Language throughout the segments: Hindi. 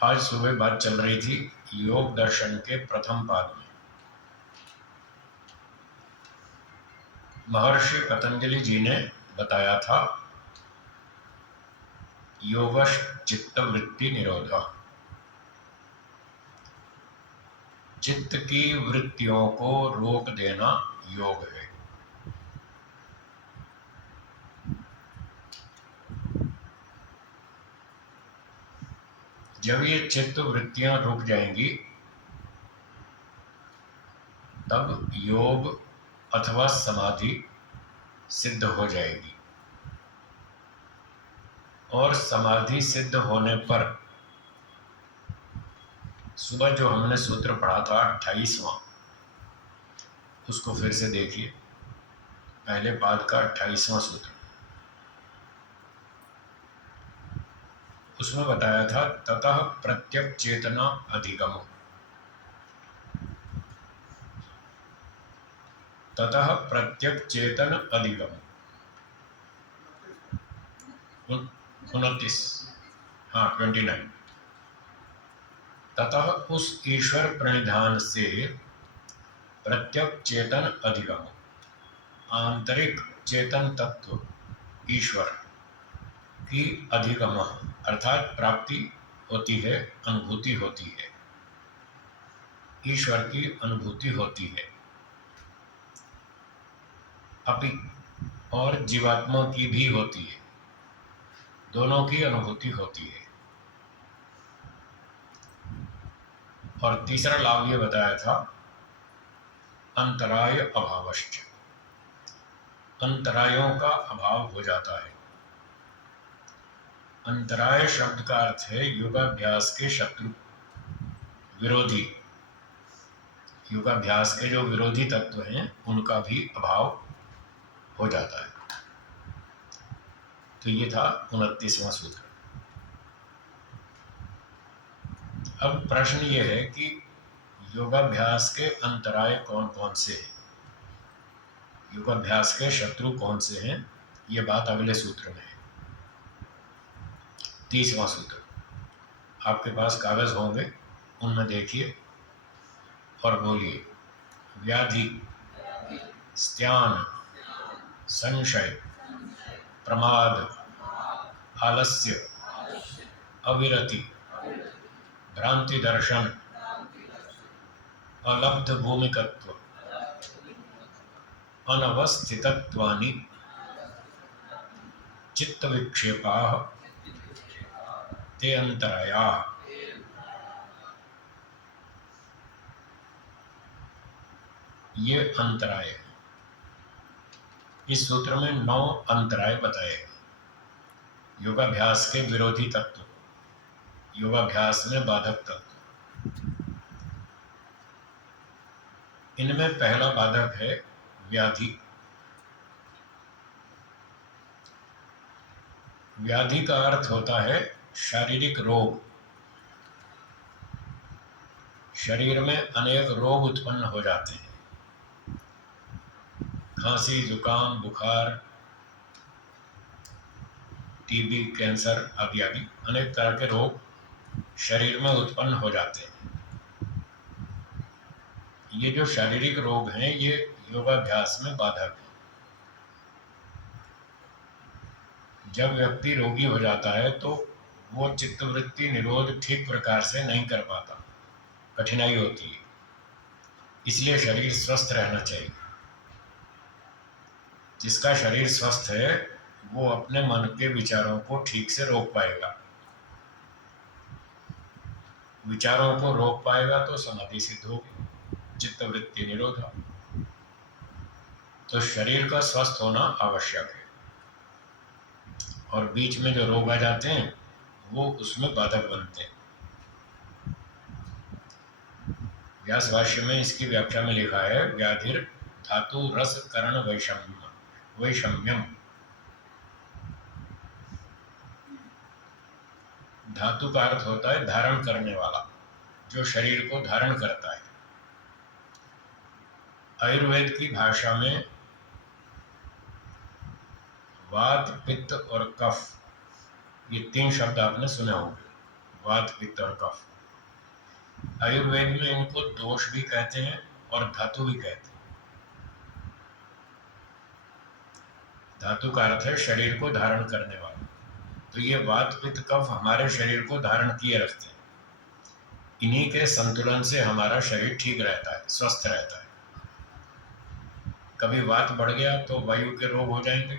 आज सुबह बात चल रही थी योग दर्शन के प्रथम पाद में। महर्षि पतंजलि जी ने बताया था योगश चित्त वृत्ति निरोध। चित्त की वृत्तियों को रोक देना योग है। जब ये चित्त वृत्तियां रुक जाएंगी तब योग अथवा समाधि सिद्ध हो जाएगी। और समाधि सिद्ध होने पर सुबह जो हमने सूत्र पढ़ा था 28वां, उसको फिर से देखिए। पहले पाद का 28वां सूत्र, उसमें बताया था ततः प्रत्यक चेतना अधिगम। ततः प्रत्यक चेतन अधिगम 29, हाँ 29। ततः उस ईश्वर प्रणिधान से प्रत्यक चेतन अधिगम, आंतरिक चेतन तत्व ईश्वर की अधिगम अर्थात प्राप्ति होती है, अनुभूति होती है, ईश्वर की अनुभूति होती है। अपि और जीवात्मा की भी होती है, दोनों की अनुभूति होती है। और तीसरा लाभ ये बताया था अंतराय अभावश्च, अंतरायों का अभाव हो जाता है। अंतराय शब्द का अर्थ है योगाभ्यास के शत्रु, विरोधी। योगाभ्यास के जो विरोधी तत्व हैं उनका भी अभाव हो जाता है। तो ये था 29वां सूत्र। अब प्रश्न ये है कि योगाभ्यास के अंतराय कौन कौन से हैं, योगाभ्यास के शत्रु कौन से हैं, ये बात अगले सूत्र में है। 30वां सूत्र, आपके पास कागज होंगे, उनमें देखिए और बोलिए। व्याधि, स्त्यान, संशय, प्रमाद, आलस्य, अविरति, भ्रांति दर्शन, अलब्ध भूमिकत्व, अनवस्थितत्वानि, चित्त विक्षेपाः ते अंतरायाः। ये अंतराय है। इस सूत्र में 9 अंतराय बताए हैं। योगाभ्यास के विरोधी तत्व, योगाभ्यास में बाधक तत्व। इनमें पहला बाधक है व्याधि। व्याधि का अर्थ होता है शारीरिक रोग। शरीर में अनेक रोग उत्पन्न हो जाते हैं, खांसी, जुकाम, बुखार, टीबी, कैंसर आदि आदि अनेक तरह के रोग शरीर में उत्पन्न हो जाते हैं। ये जो शारीरिक रोग हैं ये योगाभ्यास में बाधक है। जब व्यक्ति रोगी हो जाता है तो वो चित्तवृत्ति निरोध ठीक प्रकार से नहीं कर पाता, कठिनाई होती है। इसलिए शरीर स्वस्थ रहना चाहिए। जिसका शरीर स्वस्थ है वो अपने मन के विचारों को ठीक से रोक पाएगा। विचारों को रोक पाएगा तो समाधि सिद्ध होगी, चित्तवृत्ति निरोध। तो शरीर का स्वस्थ होना आवश्यक है, और बीच में जो रोग आ जाते हैं वो उसमें बाधक बनते हैं। व्यास भाष्य में इसकी व्याख्या में लिखा है व्याधिर धातु रस करण वैषम्यम। धातु का अर्थ होता है धारण करने वाला, जो शरीर को धारण करता है। आयुर्वेद की भाषा में वात, पित्त और कफ, ये 3 शब्द आपने सुने होंगे। वात, पित्त और कफ। आयुर्वेद में इनको दोष भी कहते हैं और धातु भी कहते हैं। धातु का अर्थ है शरीर को धारण करने वाला। तो ये वात, पित्त, कफ हमारे शरीर को धारण किए रखते हैं। इन्हीं के संतुलन से हमारा शरीर ठीक रहता है, स्वस्थ रहता है। कभी वात बढ़ गया तो वायु के रोग हो जाएंगे,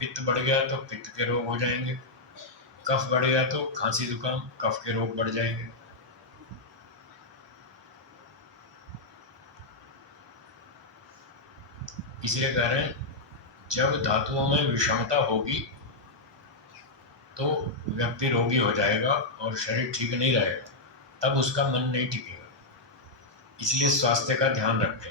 पित्त बढ़ गया तो पित्त के रोग हो जाएंगे, कफ बढ़ गया तो खांसी जुकाम, कफ के रोग बढ़ जाएंगे। इसलिए कह रहे हैं जब धातुओं में विषमता होगी तो व्यक्ति रोगी हो जाएगा और शरीर ठीक नहीं रहेगा, तब उसका मन नहीं टिकेगा। इसलिए स्वास्थ्य का ध्यान रखें।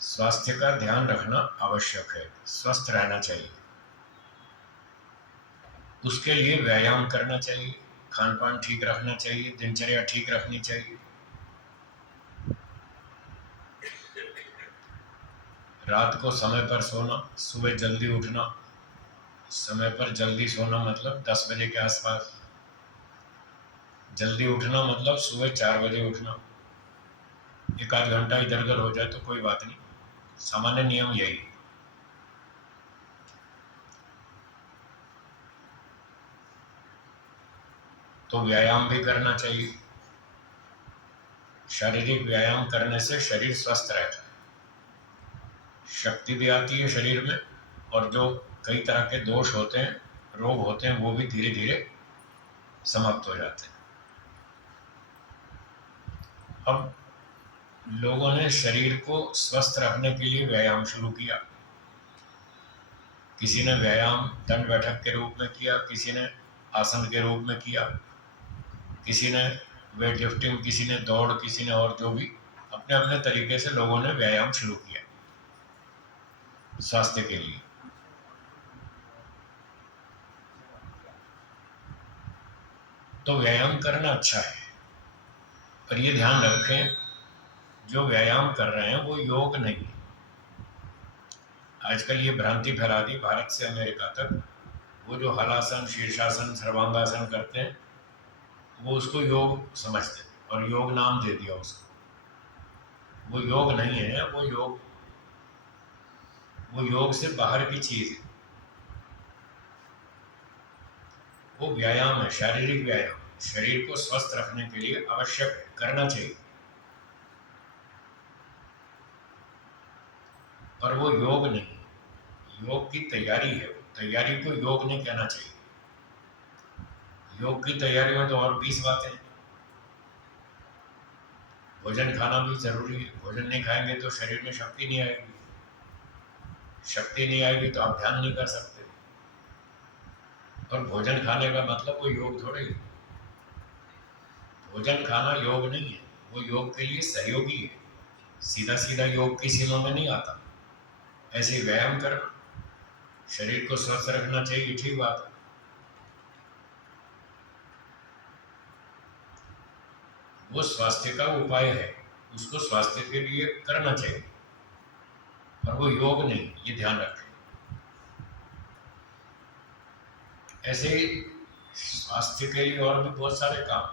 स्वास्थ्य का ध्यान रखना आवश्यक है, स्वस्थ रहना चाहिए। उसके लिए व्यायाम करना चाहिए, खान पान ठीक रखना चाहिए, दिनचर्या ठीक रखनी चाहिए। रात को समय पर सोना, सुबह जल्दी उठना। समय पर जल्दी सोना मतलब 10 बजे के आसपास, जल्दी उठना मतलब सुबह 4 बजे उठना। एक आध घंटा इधर उधर हो जाए तो कोई बात नहीं, सामान्य नियम यही। तो व्यायाम भी करना चाहिए। शारीरिक व्यायाम करने से शरीर स्वस्थ रहता है, शक्ति भी आती है शरीर में, और जो कई तरह के दोष होते हैं, रोग होते हैं, वो भी धीरे धीरे समाप्त हो जाते हैं। अब लोगों ने शरीर को स्वस्थ रखने के लिए व्यायाम शुरू किया। किसी ने व्यायाम दंड बैठक के रूप में किया, किसी ने आसन के रूप में किया, किसी ने वेट लिफ्टिंग, किसी ने दौड़, किसी ने और जो भी अपने अपने तरीके से लोगों ने व्यायाम शुरू किया स्वास्थ्य के लिए। तो व्यायाम करना अच्छा है, पर ये ध्यान रखें जो व्यायाम कर रहे हैं वो योग नहीं है। आजकल ये भ्रांति फैला दी भारत से अमेरिका तक, वो जो हलासन, शीर्षासन, सर्वांगासन करते हैं वो उसको योग समझते हैं और योग नाम दे दिया उसको। वो योग नहीं है, वो योग से बाहर की चीज है। वो व्यायाम है, शारीरिक व्यायाम, शरीर को स्वस्थ रखने के लिए आवश्यक करना चाहिए, पर वो योग नहीं। योग की तैयारी है, तैयारी को योग नहीं कहना चाहिए। योग की तैयारी में तो और 20 बातें हैं। भोजन खाना भी जरूरी है, भोजन नहीं खाएंगे तो शरीर में शक्ति नहीं आएगी, शक्ति नहीं आएगी तो आप ध्यान नहीं कर सकते। और भोजन खाने का मतलब वो योग थोड़े ही। भोजन खाना योग नहीं है, वो योग के लिए सहयोगी है, सीधा सीधा योग की सीमा में नहीं आता। ऐसे व्यायाम करना, शरीर को स्वस्थ रखना चाहिए, ठीक बात है। वो स्वास्थ्य का उपाय है, उसको स्वास्थ्य के लिए करना चाहिए, और वो योग नहीं, ये ध्यान रखें। ऐसे ही स्वास्थ्य के लिए और भी बहुत सारे काम,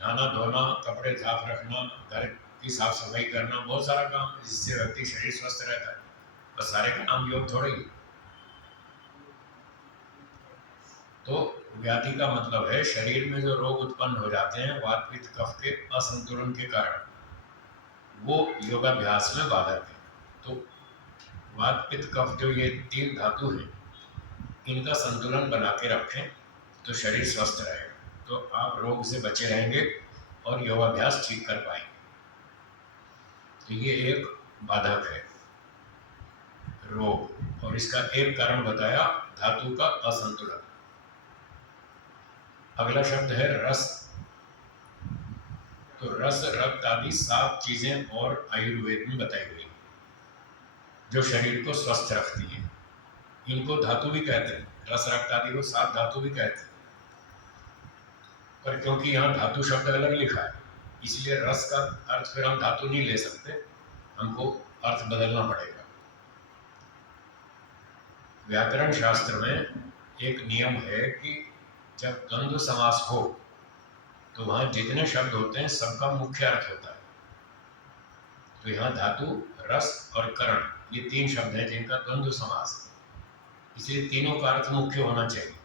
नहाना धोना, कपड़े साफ रखना, घर की साफ सफाई करना, बहुत सारा काम जिससे व्यक्ति शरीर स्वस्थ रहता है। बस सारे का नाम योग थोड़ा ही। तो व्याधि का मतलब है शरीर में जो रोग उत्पन्न हो जाते हैं वात, पित्त, कफ के असंतुलन के कारण, वो योगाभ्यास में बाधक है। तो वात, पित्त, कफ जो ये 3 धातु हैं, इनका संतुलन बना के रखें तो शरीर स्वस्थ रहेगा, तो आप रोग से बचे रहेंगे और योगाभ्यास ठीक कर पाएंगे। तो ये एक बाधक है रोग, और इसका एक कारण बताया धातु का असंतुलन। अगला शब्द है रस। तो रस, रक्त आदि 7 चीजें और आयुर्वेद में बताई गई जो शरीर को स्वस्थ रखती है। इनको धातु भी कहते हैं, रस, रक्त आदि को 7 धातु भी कहते हैं। पर क्योंकि यहाँ धातु शब्द अलग लिखा है, इसलिए रस का अर्थ फिर हम धातु नहीं ले सकते, हमको अर्थ बदलना पड़ेगा। व्याकरण शास्त्र में एक नियम है कि जब द्वंद्व समास हो तो वहां जितने शब्द होते हैं सबका मुख्य अर्थ होता है। तो यहाँ धातु, रस और करण ये 3 शब्द हैं जिनका द्वंद्व समास है, इसलिए तीनों का अर्थ मुख्य होना चाहिए।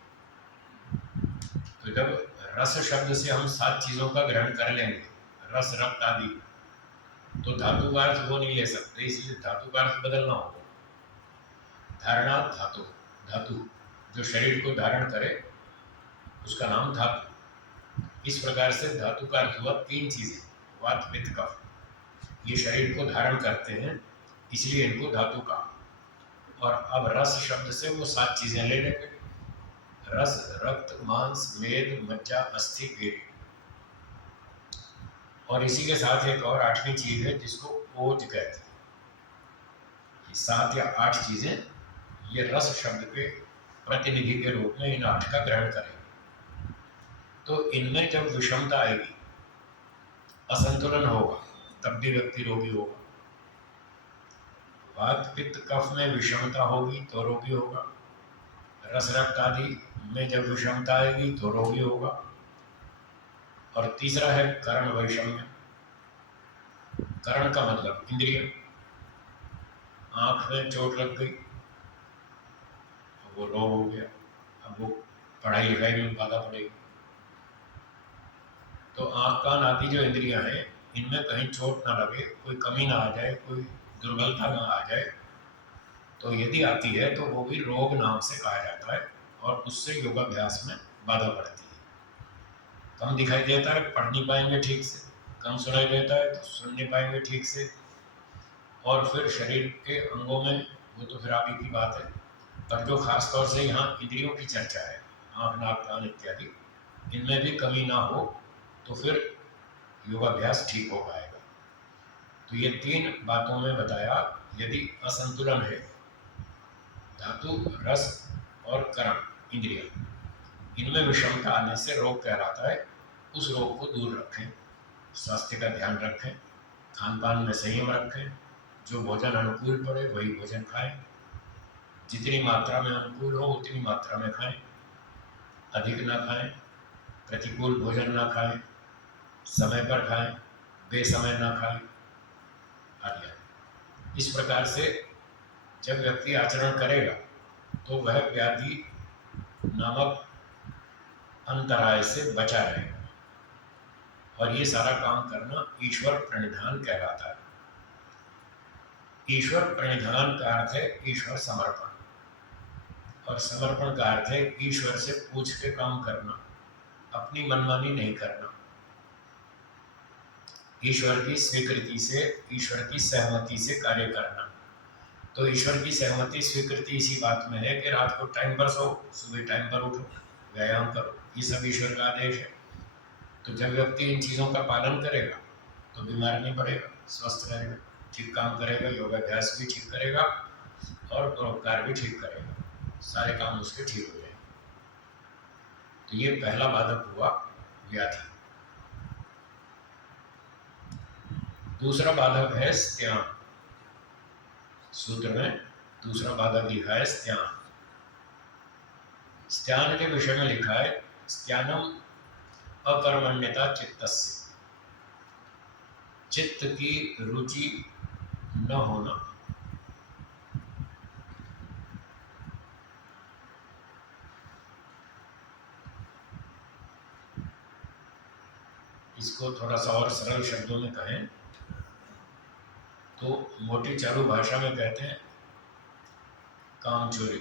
तो जब रस शब्द से हम 7 चीजों का ग्रहण कर लेंगे, रस, रक्त आदि, तो धातु का अर्थ वो नहीं ले सकते, इसलिए धातु का अर्थ बदलना होगा। धारणा धातु, धातु जो शरीर को धारण करे उसका नाम धातु। इस प्रकार से धातु का अर्थ हुआ 3 चीजें, वात, पित्त, कफ, ये शरीर को धारण करते हैं, इसलिए इनको धातु का। और अब रस शब्द से वो 7 चीजें ले लेंगे, रस, रक्त, मांस, मेद, मज्जा, अस्थि, वेद। और इसी के साथ एक और 8वीं चीज है जिसको ओज कहते हैं। 7 या 8 चीजें ये रस शब्द के प्रतिनिधि के रूप में इन 8 का ग्रहण करेंगे। तो इनमें जब विषमता आएगी, असंतुलन होगा, तब भी व्यक्ति रोगी होगा। वात, पित्त, कफ में विषमता होगी तो रोगी होगा। रस, रक्त आदि में जब विषमता आएगी तो रोगी होगा। और तीसरा है करण वैषम्य। करण का मतलब इंद्रिय। आंख में चोट लग गई, वो रोग हो गया, अब वो पढ़ाई लिखाई में बाधा पड़ेगी। तो आंख, कान आदि जो इंद्रियां हैं, इनमें कहीं चोट ना लगे, कोई कमी ना आ जाए, कोई दुर्बलता ना आ जाए, तो यदि आती है तो वो भी रोग नाम से कहा जाता है, और उससे योगाभ्यास में बाधा पड़ती है। कम दिखाई देता है, पढ़ नहीं पाएंगे ठीक से, कम सुनाई देता है तो सुन नहीं पाएंगे ठीक से, और फिर शरीर के अंगों में, वो तो फिर आगे की बात है, पर जो खास तौर से यहाँ इंद्रियों की चर्चा है, आँख, नाक, कान इत्यादि, इनमें भी कमी ना हो तो फिर योगाभ्यास ठीक हो पाएगा। तो ये 3 बातों में बताया, यदि असंतुलन है, धातु, रस और करण, इंद्रिय, इनमें विषमता आने से रोग कहलाता है। उस रोग को दूर रखें, स्वास्थ्य का ध्यान रखें, खान पान में संयम रखें, जो भोजन अनुकूल पड़े वही भोजन खाएं, जितनी मात्रा में अनुकूल हो उतनी मात्रा में खाएं, अधिक ना खाएं, प्रतिकूल भोजन ना खाएं, समय पर खाएं, बेसमय ना खाएं आदि। इस प्रकार से जब व्यक्ति आचरण करेगा तो वह व्याधि नामक अंतराय से बचा रहेगा। और ये सारा काम करना ईश्वर प्रणिधान कहलाता है। ईश्वर प्रणिधान का अर्थ है ईश्वर समर्पण, और समर्पण का अर्थ है ईश्वर से पूछ के काम करना, अपनी मनमानी नहीं करना, ईश्वर की स्वीकृति से, ईश्वर की सहमति से कार्य करना। तो ईश्वर की सहमति, स्वीकृति इसी बात में है कि रात को टाइम पर सो, सुबह टाइम पर उठो, व्यायाम करो, ये सब ईश्वर का आदेश है। तो जब व्यक्ति इन चीज़ों का पालन करेगा तो बीमार नहीं पड़ेगा, स्वस्थ रहेगा, ठीक काम करेगा, योगाभ्यास भी ठीक करेगा और परोपकार भी ठीक करेगा, सारे काम उसके ठीक हो जाएंगे। तो ये पहला बाधक हुआ व्याधि। दूसरा बाधक है स्त्यान। सूत्र में दूसरा बाधक लिखा है स्त्यान। स्त्यान के विषय में लिखा है स्त्यानम अकर्मण्यता चित्तस्य, चित्त की रुचि न होना। इसको थोड़ा सा और सरल शब्दों में कहें तो मोटी चालू भाषा में कहते हैं काम चोरी।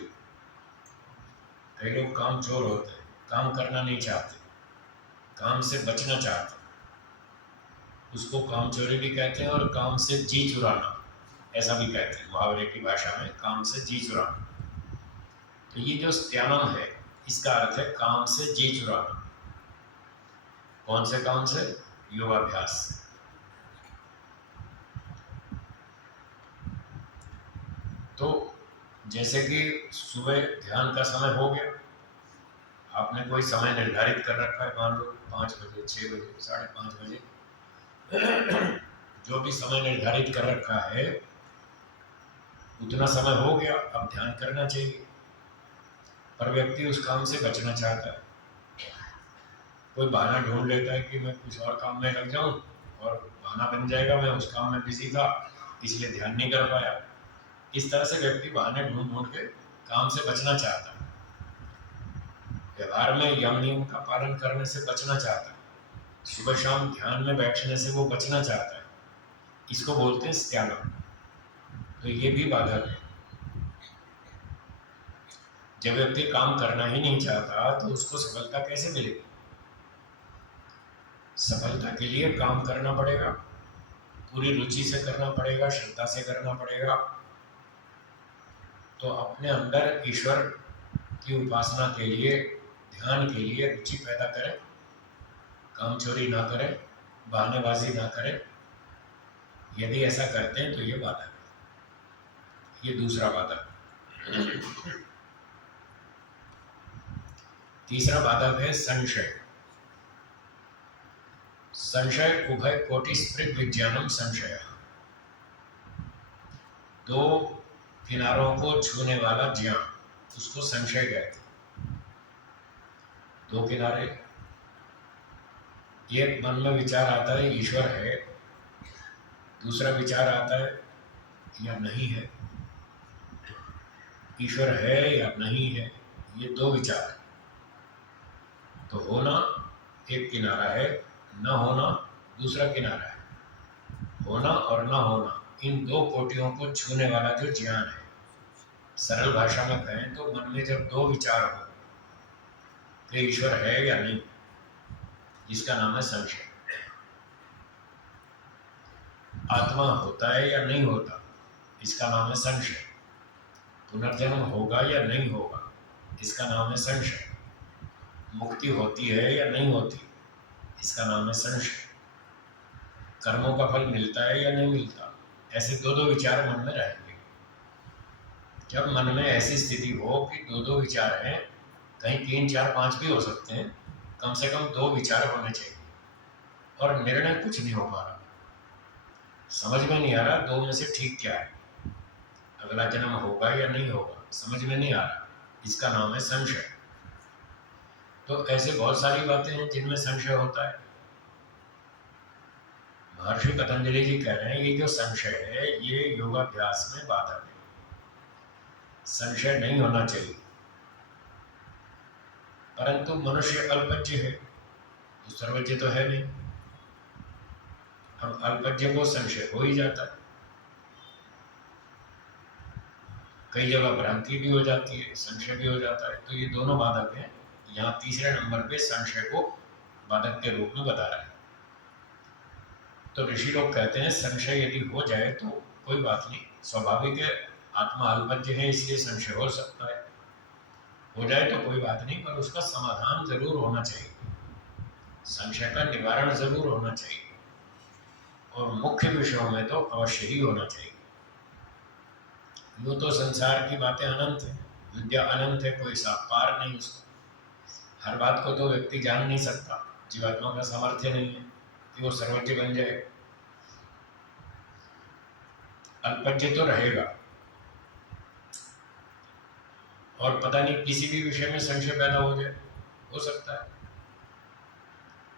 कई लोग काम चोर होते हैं, काम करना नहीं चाहते, काम से बचना चाहते, उसको काम चोरी भी कहते हैं, और काम से जी चुराना ऐसा भी कहते हैं मुहावरे की भाषा में, काम से जी चुराना। तो ये जो स्त्यानम है इसका अर्थ है काम से जी चुराना। कौन से काम से? योगाभ्यास से। तो जैसे कि सुबह ध्यान का समय हो गया, आपने कोई समय निर्धारित कर रखा है, मान लो 5 बजे, 6 बजे, 5:30 बजे, जो भी समय निर्धारित कर रखा है उतना समय हो गया, अब ध्यान करना चाहिए। पर व्यक्ति उस काम से बचना चाहता है, कोई बहाना ढूंढ लेता है कि मैं कुछ और काम में लग जाऊं और बहाना बन जाएगा मैं उस काम में बिजी था इसलिए ध्यान नहीं कर पाया। इस तरह से व्यक्ति बहाने ढूंढ ढूंढ के काम से बचना चाहता है, व्यवहार में यम नियम का पालन करने से बचना चाहता है, सुबह शाम ध्यान में बैठने से वो बचना चाहता है। इसको बोलते हैं स्त्याग। तो ये भी बाधक है। जब व्यक्ति काम करना ही नहीं चाहता तो उसको सफलता कैसे मिलेगी? सफलता के लिए काम करना पड़ेगा, पूरी रुचि से करना पड़ेगा, श्रद्धा से करना पड़ेगा। तो अपने अंदर ईश्वर की उपासना के लिए, ध्यान के लिए रुचि पैदा करें, काम चोरी ना करें, बहानेबाजी ना करें। यदि ऐसा करते हैं तो ये बाधक है। ये दूसरा बाधक। तीसरा बाधक है संशय। संशय उभय कोटि स्पृग विज्ञानम संशय। दो किनारों को छूने वाला ज्ञान, उसको संशय कहते हैं। दो किनारे, एक मन में विचार आता है ईश्वर है, दूसरा विचार आता है या नहीं है, ईश्वर है या नहीं है। ये दो विचार है। तो होना एक किनारा है, न होना दूसरा किनारा है। होना और न होना, इन दो कोटियों को छूने वाला जो ज्ञान है, सरल भाषा में कहें तो मन में जब दो विचार हो कि ईश्वर है या नहीं, जिसका नाम है संशय। आत्मा होता है या नहीं होता, इसका नाम है संशय। पुनर्जन्म होगा या नहीं होगा, इसका नाम है संशय। मुक्ति होती है या नहीं होती, इसका नाम है संशय। कर्मों का फल मिलता है या नहीं मिलता, ऐसे दो दो विचार मन में रहेंगे। जब मन में ऐसी स्थिति हो कि दो दो विचार हैं, कहीं 3 4 5 भी हो सकते हैं, कम से कम दो विचार होने चाहिए। और निर्णय कुछ नहीं हो पा रहा, समझ में नहीं आ रहा दो में से ठीक क्या है, अगला जन्म होगा या नहीं होगा समझ में नहीं आ रहा, इसका नाम है संशय। तो ऐसे बहुत सारी बातें हैं जिनमें संशय होता है। महर्षि पतंजलि जी कह रहे हैं ये जो संशय है ये योगाभ्यास में बाधक है। संशय नहीं होना चाहिए, परंतु मनुष्य अल्पज्ञ है, तो सर्वज्ञ तो है नहीं। अब अल्पज्ञ को संशय हो ही जाता है, कई जगह भ्रांति भी हो जाती है, संशय भी हो जाता है। तो ये दोनों बाधक हैं। यहाँ तीसरे नंबर पे संशय को बाधक के रूप में बता रहा है। तो ऋषि लोग कहते हैं संशय यदि हो जाए तो कोई बात नहीं, स्वाभाविक है, आत्मा अल्पज्ञ है इसलिए संशय हो सकता है। हो जाए तो कोई बात नहीं, पर उसका समाधान जरूर होना चाहिए, संशय का निवारण जरूर होना चाहिए, और मुख्य विषयों में तो अवश्य ही होना चाहिए। यूँ तो संसार की बातें अनंत है, विद्या अनंत है, कोई पार नहीं उसका। हर बात को तो व्यक्ति जान नहीं सकता, जीवात्मा का सामर्थ्य नहीं है कि वो सर्वज्ञ बन जाए। अल्पज्ञ तो रहेगा, और पता नहीं किसी भी विषय में संशय पैदा हो जाए, हो सकता है।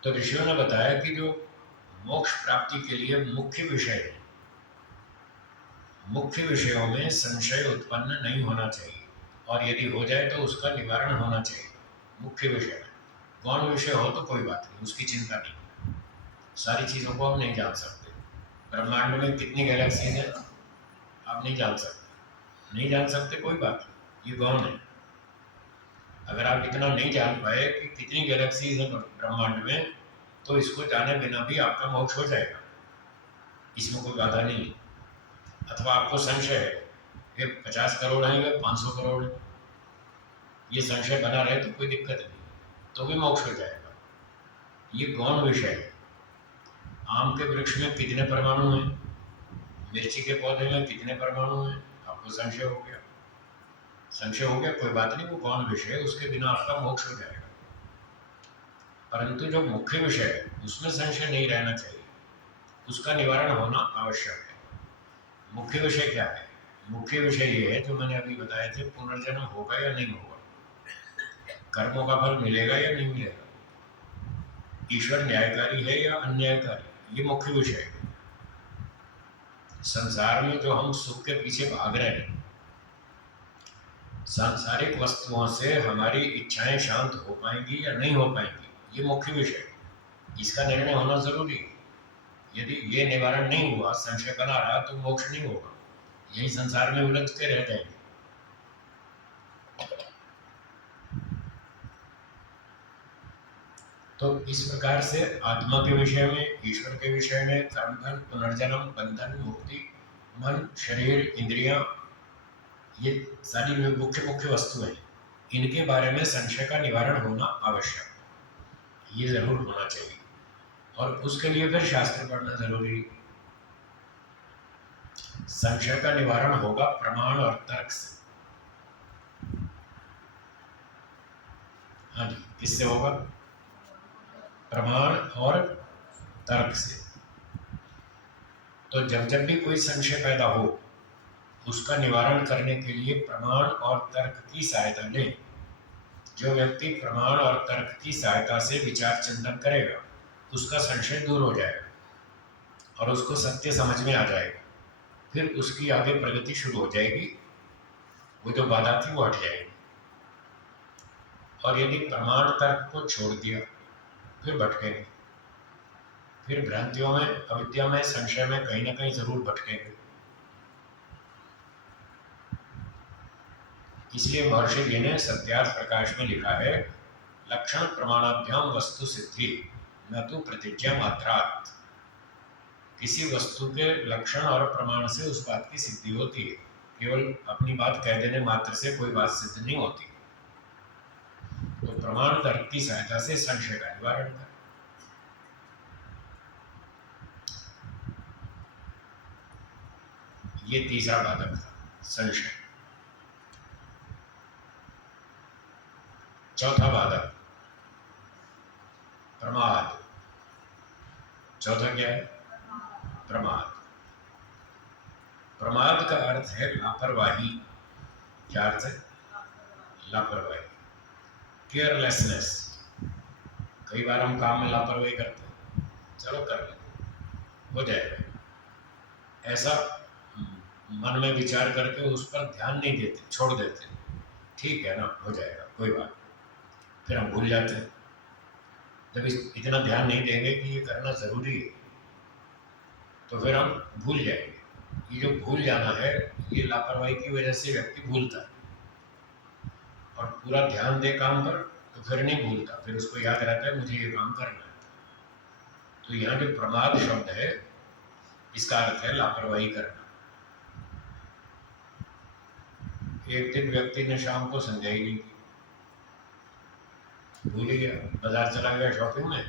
तो ऋषियों ने बताया कि जो मोक्ष प्राप्ति के लिए मुख्य विषय है, मुख्य विषयों में संशय उत्पन्न नहीं होना चाहिए, और यदि हो जाए तो उसका निवारण होना चाहिए। मुख्य विषय में गौण विषय हो तो कोई बात नहीं, उसकी चिंता नहीं, सारी चीज़ों को हम नहीं जान सकते। ब्रह्मांड में कितनी गैलेक्सीज हैं आप नहीं जान सकते, नहीं जान सकते कोई बात नहीं, ये गौण है। अगर आप इतना नहीं जान पाए कि कितनी गैलेक्सीज हैं ब्रह्मांड में, तो इसको जाने बिना भी आपका मोक्ष हो जाएगा, इसमें कोई बाधा नहीं है। अथवा आपको संशय है कि 50 करोड़ हैं या 500 करोड़ है, ये संशय बना रहे तो कोई दिक्कत नहीं, तो भी मोक्ष हो जाएगा। ये गौण विषय है। आम के वृक्ष में कितने परमाणु हैं, मिर्ची के पौधे में कितने परमाणु हैं, आपको संशय हो गया। संशय हो गया कोई बात नहीं, वो गौण विषय है, उसके बिना आपका मोक्ष हो जाएगा। परंतु जो मुख्य विषय है उसमें संशय नहीं रहना चाहिए, उसका निवारण होना आवश्यक है। मुख्य विषय क्या है? मुख्य विषय ये है जो मैंने अभी बताए थे, पुनर्जन्म होगा या नहीं होगा, कर्मों का फल मिलेगा या नहीं मिलेगा, ईश्वर न्यायकारी है या अन्यायकारी, ये मुख्य विषय है। संसार में जो हम सुख के पीछे भाग रहे हैं, सांसारिक वस्तुओं से हमारी इच्छाएं शांत हो पाएंगी या नहीं हो पाएंगी, ये मुख्य विषय है। इसका निर्णय होना जरूरी है। यदि ये निवारण नहीं हुआ, संशय बना रहा, तो मोक्ष नहीं होगा, यही संसार में उलझते रह जाएंगे। तो इस प्रकार से आत्मा के विषय में, ईश्वर के विषय में, कर्मफल, पुनर्जन्म, बंधन, मुक्ति, मन, शरीर, इंद्रियां, ये सारी मुख्य मुख्य वस्तुएं, इनके बारे में संशय का निवारण होना आवश्यक, ये जरूर होना चाहिए। और उसके लिए फिर शास्त्र पढ़ना जरूरी है। संशय का निवारण होगा प्रमाण और तर्क से। हाँ जी, किससे होगा? प्रमाण और तर्क से। तो जब जब भी कोई संशय पैदा हो, उसका निवारण करने के लिए प्रमाण और तर्क की सहायता लें। जो व्यक्ति प्रमाण और तर्क की सहायता से विचार चिंतन करेगा, उसका संशय दूर हो जाएगा और उसको सत्य समझ में आ जाएगा। फिर उसकी आगे प्रगति शुरू हो जाएगी, वो जो बाधा थी वो हट जाएगी। और यदि प्रमाण तर्क को छोड़ दिया, फिर भटकेंगे, फिर भ्रांतियों में, अविद्या में, संशय में कहीं ना कहीं जरूर भटकेंगे। इसलिए महर्षि जी ने सत्यार्थ प्रकाश में लिखा है, लक्षण प्रमाणाभ्याम वस्तु सिद्धि न तो प्रतिज्ञा मात्रात्। किसी वस्तु के लक्षण और प्रमाण से उस बात की सिद्धि होती है, केवल अपनी बात कह देने मात्र से कोई बात सिद्ध नहीं होती। तो प्रमाण तर्क की सहायता से संशय का निवारण करें। ये तीसरा बाधक था, संशय। चौथा बाधक प्रमाद। चौथा क्या है? प्रमाद। प्रमाद का अर्थ है लापरवाही। क्या अर्थ है? लापरवाही, केयरलेसनेस। कई बार हम काम में लापरवाही करते हैं, चलो कर लेते, हो जाएगा, ऐसा मन में विचार करके उस पर ध्यान नहीं देते, छोड़ देते, ठीक है ना, हो जाएगा, कोई बात। फिर हम भूल जाते हैं। जब इतना ध्यान नहीं देंगे कि ये करना जरूरी है, तो फिर हम भूल जाएंगे। ये जो भूल जाना है, ये लापरवाही की वजह से व्यक्ति भूलता है। और पूरा ध्यान दे काम पर तो फिर नहीं भूलता, फिर उसको याद रहता है मुझे ये काम करना है। तो यहाँ जो प्रमाद शब्द है, इसका अर्थ है लापरवाही करना। एक दिन व्यक्ति ने शाम को संध्या ही नहीं की, भूल गया, बाजार चला गया शॉपिंग में,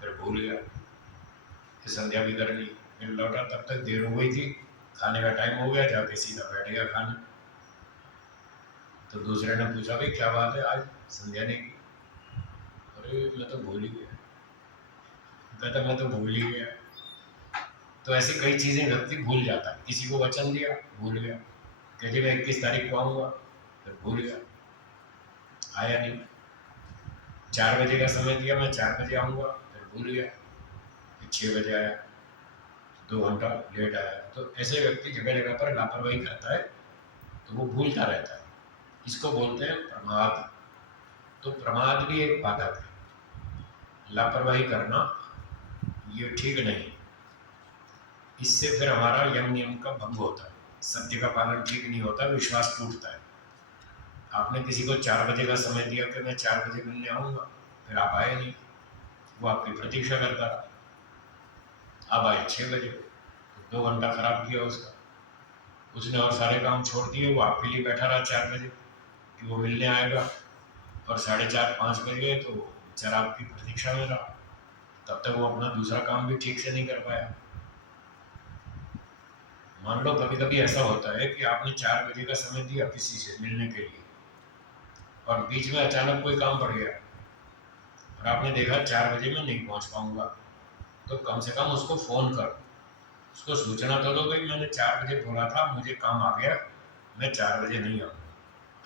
फिर भूल गया कि संध्या भी करनी। फिर लौटा, तब तक देर हो गई थी, खाने का टाइम हो गया, जाके सीधा बैठ गया खाने। तो दूसरे ने पूछा, भाई क्या बात है, आज संध्या नहीं की? अरे मैं तो भूल ही गया। कहता मैं तो भूल ही गया। तो ऐसी कई चीजें व्यक्ति भूल जाता है। किसी को वचन दिया, भूल गया, कहते मैं 21 तारीख को आऊँगा, फिर भूल गया, आया नहीं। 4 बजे का समय दिया, मैं 4 बजे आऊँगा, फिर भूल गया, फिर 6 बजे आया, 2 घंटा लेट आया। तो ऐसे व्यक्ति जगह जगह पर लापरवाही करता है, तो वो भूलता रहता है। इसको बोलते हैं प्रमाद। तो प्रमाद भी एक बाधक है। लापरवाही करना ये ठीक नहीं। इससे फिर हमारा यम नियम का भंग होता है, सत्य का पालन ठीक नहीं होता, विश्वास टूटता है। आपने किसी को 4 बजे का समय दिया कि मैं 4 बजे मिलने आऊँगा, फिर आप आए नहीं, वो आपकी प्रतीक्षा करता रहा। आप आए 6 बजे, 2 घंटा खराब किया उसका। उसने और सारे काम छोड़ दिए, वो आपके लिए बैठा रहा 4 बजे कि वो मिलने आएगा, और 4:30 5 बज गए तो बेचारा आपकी प्रतीक्षा में रहा। तब तक वो अपना दूसरा काम भी ठीक से नहीं कर पाया। मान लो कभी कभी ऐसा होता है कि आपने 4 बजे का समय दिया किसी से मिलने के लिए, और बीच में अचानक कोई काम पड़ गया और आपने देखा 4 बजे मैं नहीं पहुंच पाऊंगा, तो कम से कम उसको फ़ोन करो, उसको सूचना तो दो, भाई मैंने 4 बजे बोला था, मुझे काम आ गया, मैं 4 बजे नहीं आऊँगा।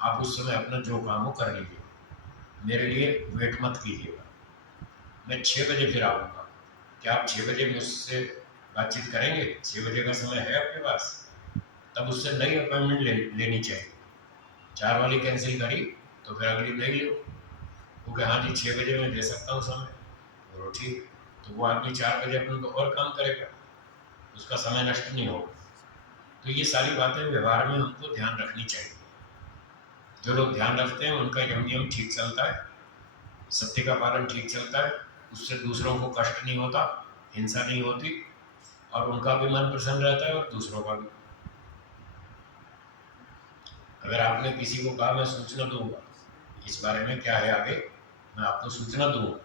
आप उस समय अपना जो काम हो कर लीजिए, मेरे लिए वेट मत कीजिएगा, मैं 6 बजे फिर आऊँगा, क्या आप 6 बजे मुझसे बातचीत करेंगे? 6 बजे का समय है आपके पास? तब उससे नई अपॉइंटमेंट लेनी चाहिए। 4 वाली कैंसिल करी तो फिर अगली नई लो। वो कहे हाँ जी 6 बजे मैं दे सकता हूँ समय, बोलो ठीक। तो वो आदमी 4 बजे अपने को और काम करेगा, उसका समय नष्ट नहीं होगा। तो ये सारी बातें व्यवहार में हमको ध्यान रखनी चाहिए। जो लोग ध्यान रखते हैं उनका यम नियम ठीक चलता है, सत्य का पालन ठीक चलता है, उससे दूसरों को कष्ट नहीं होता, हिंसा नहीं होती, और उनका भी मन प्रसन्न रहता है और दूसरों का भी। अगर आपने किसी को कहा मैं सूचना दूंगा इस बारे में क्या है आगे, मैं आपको सूचना दूंगा,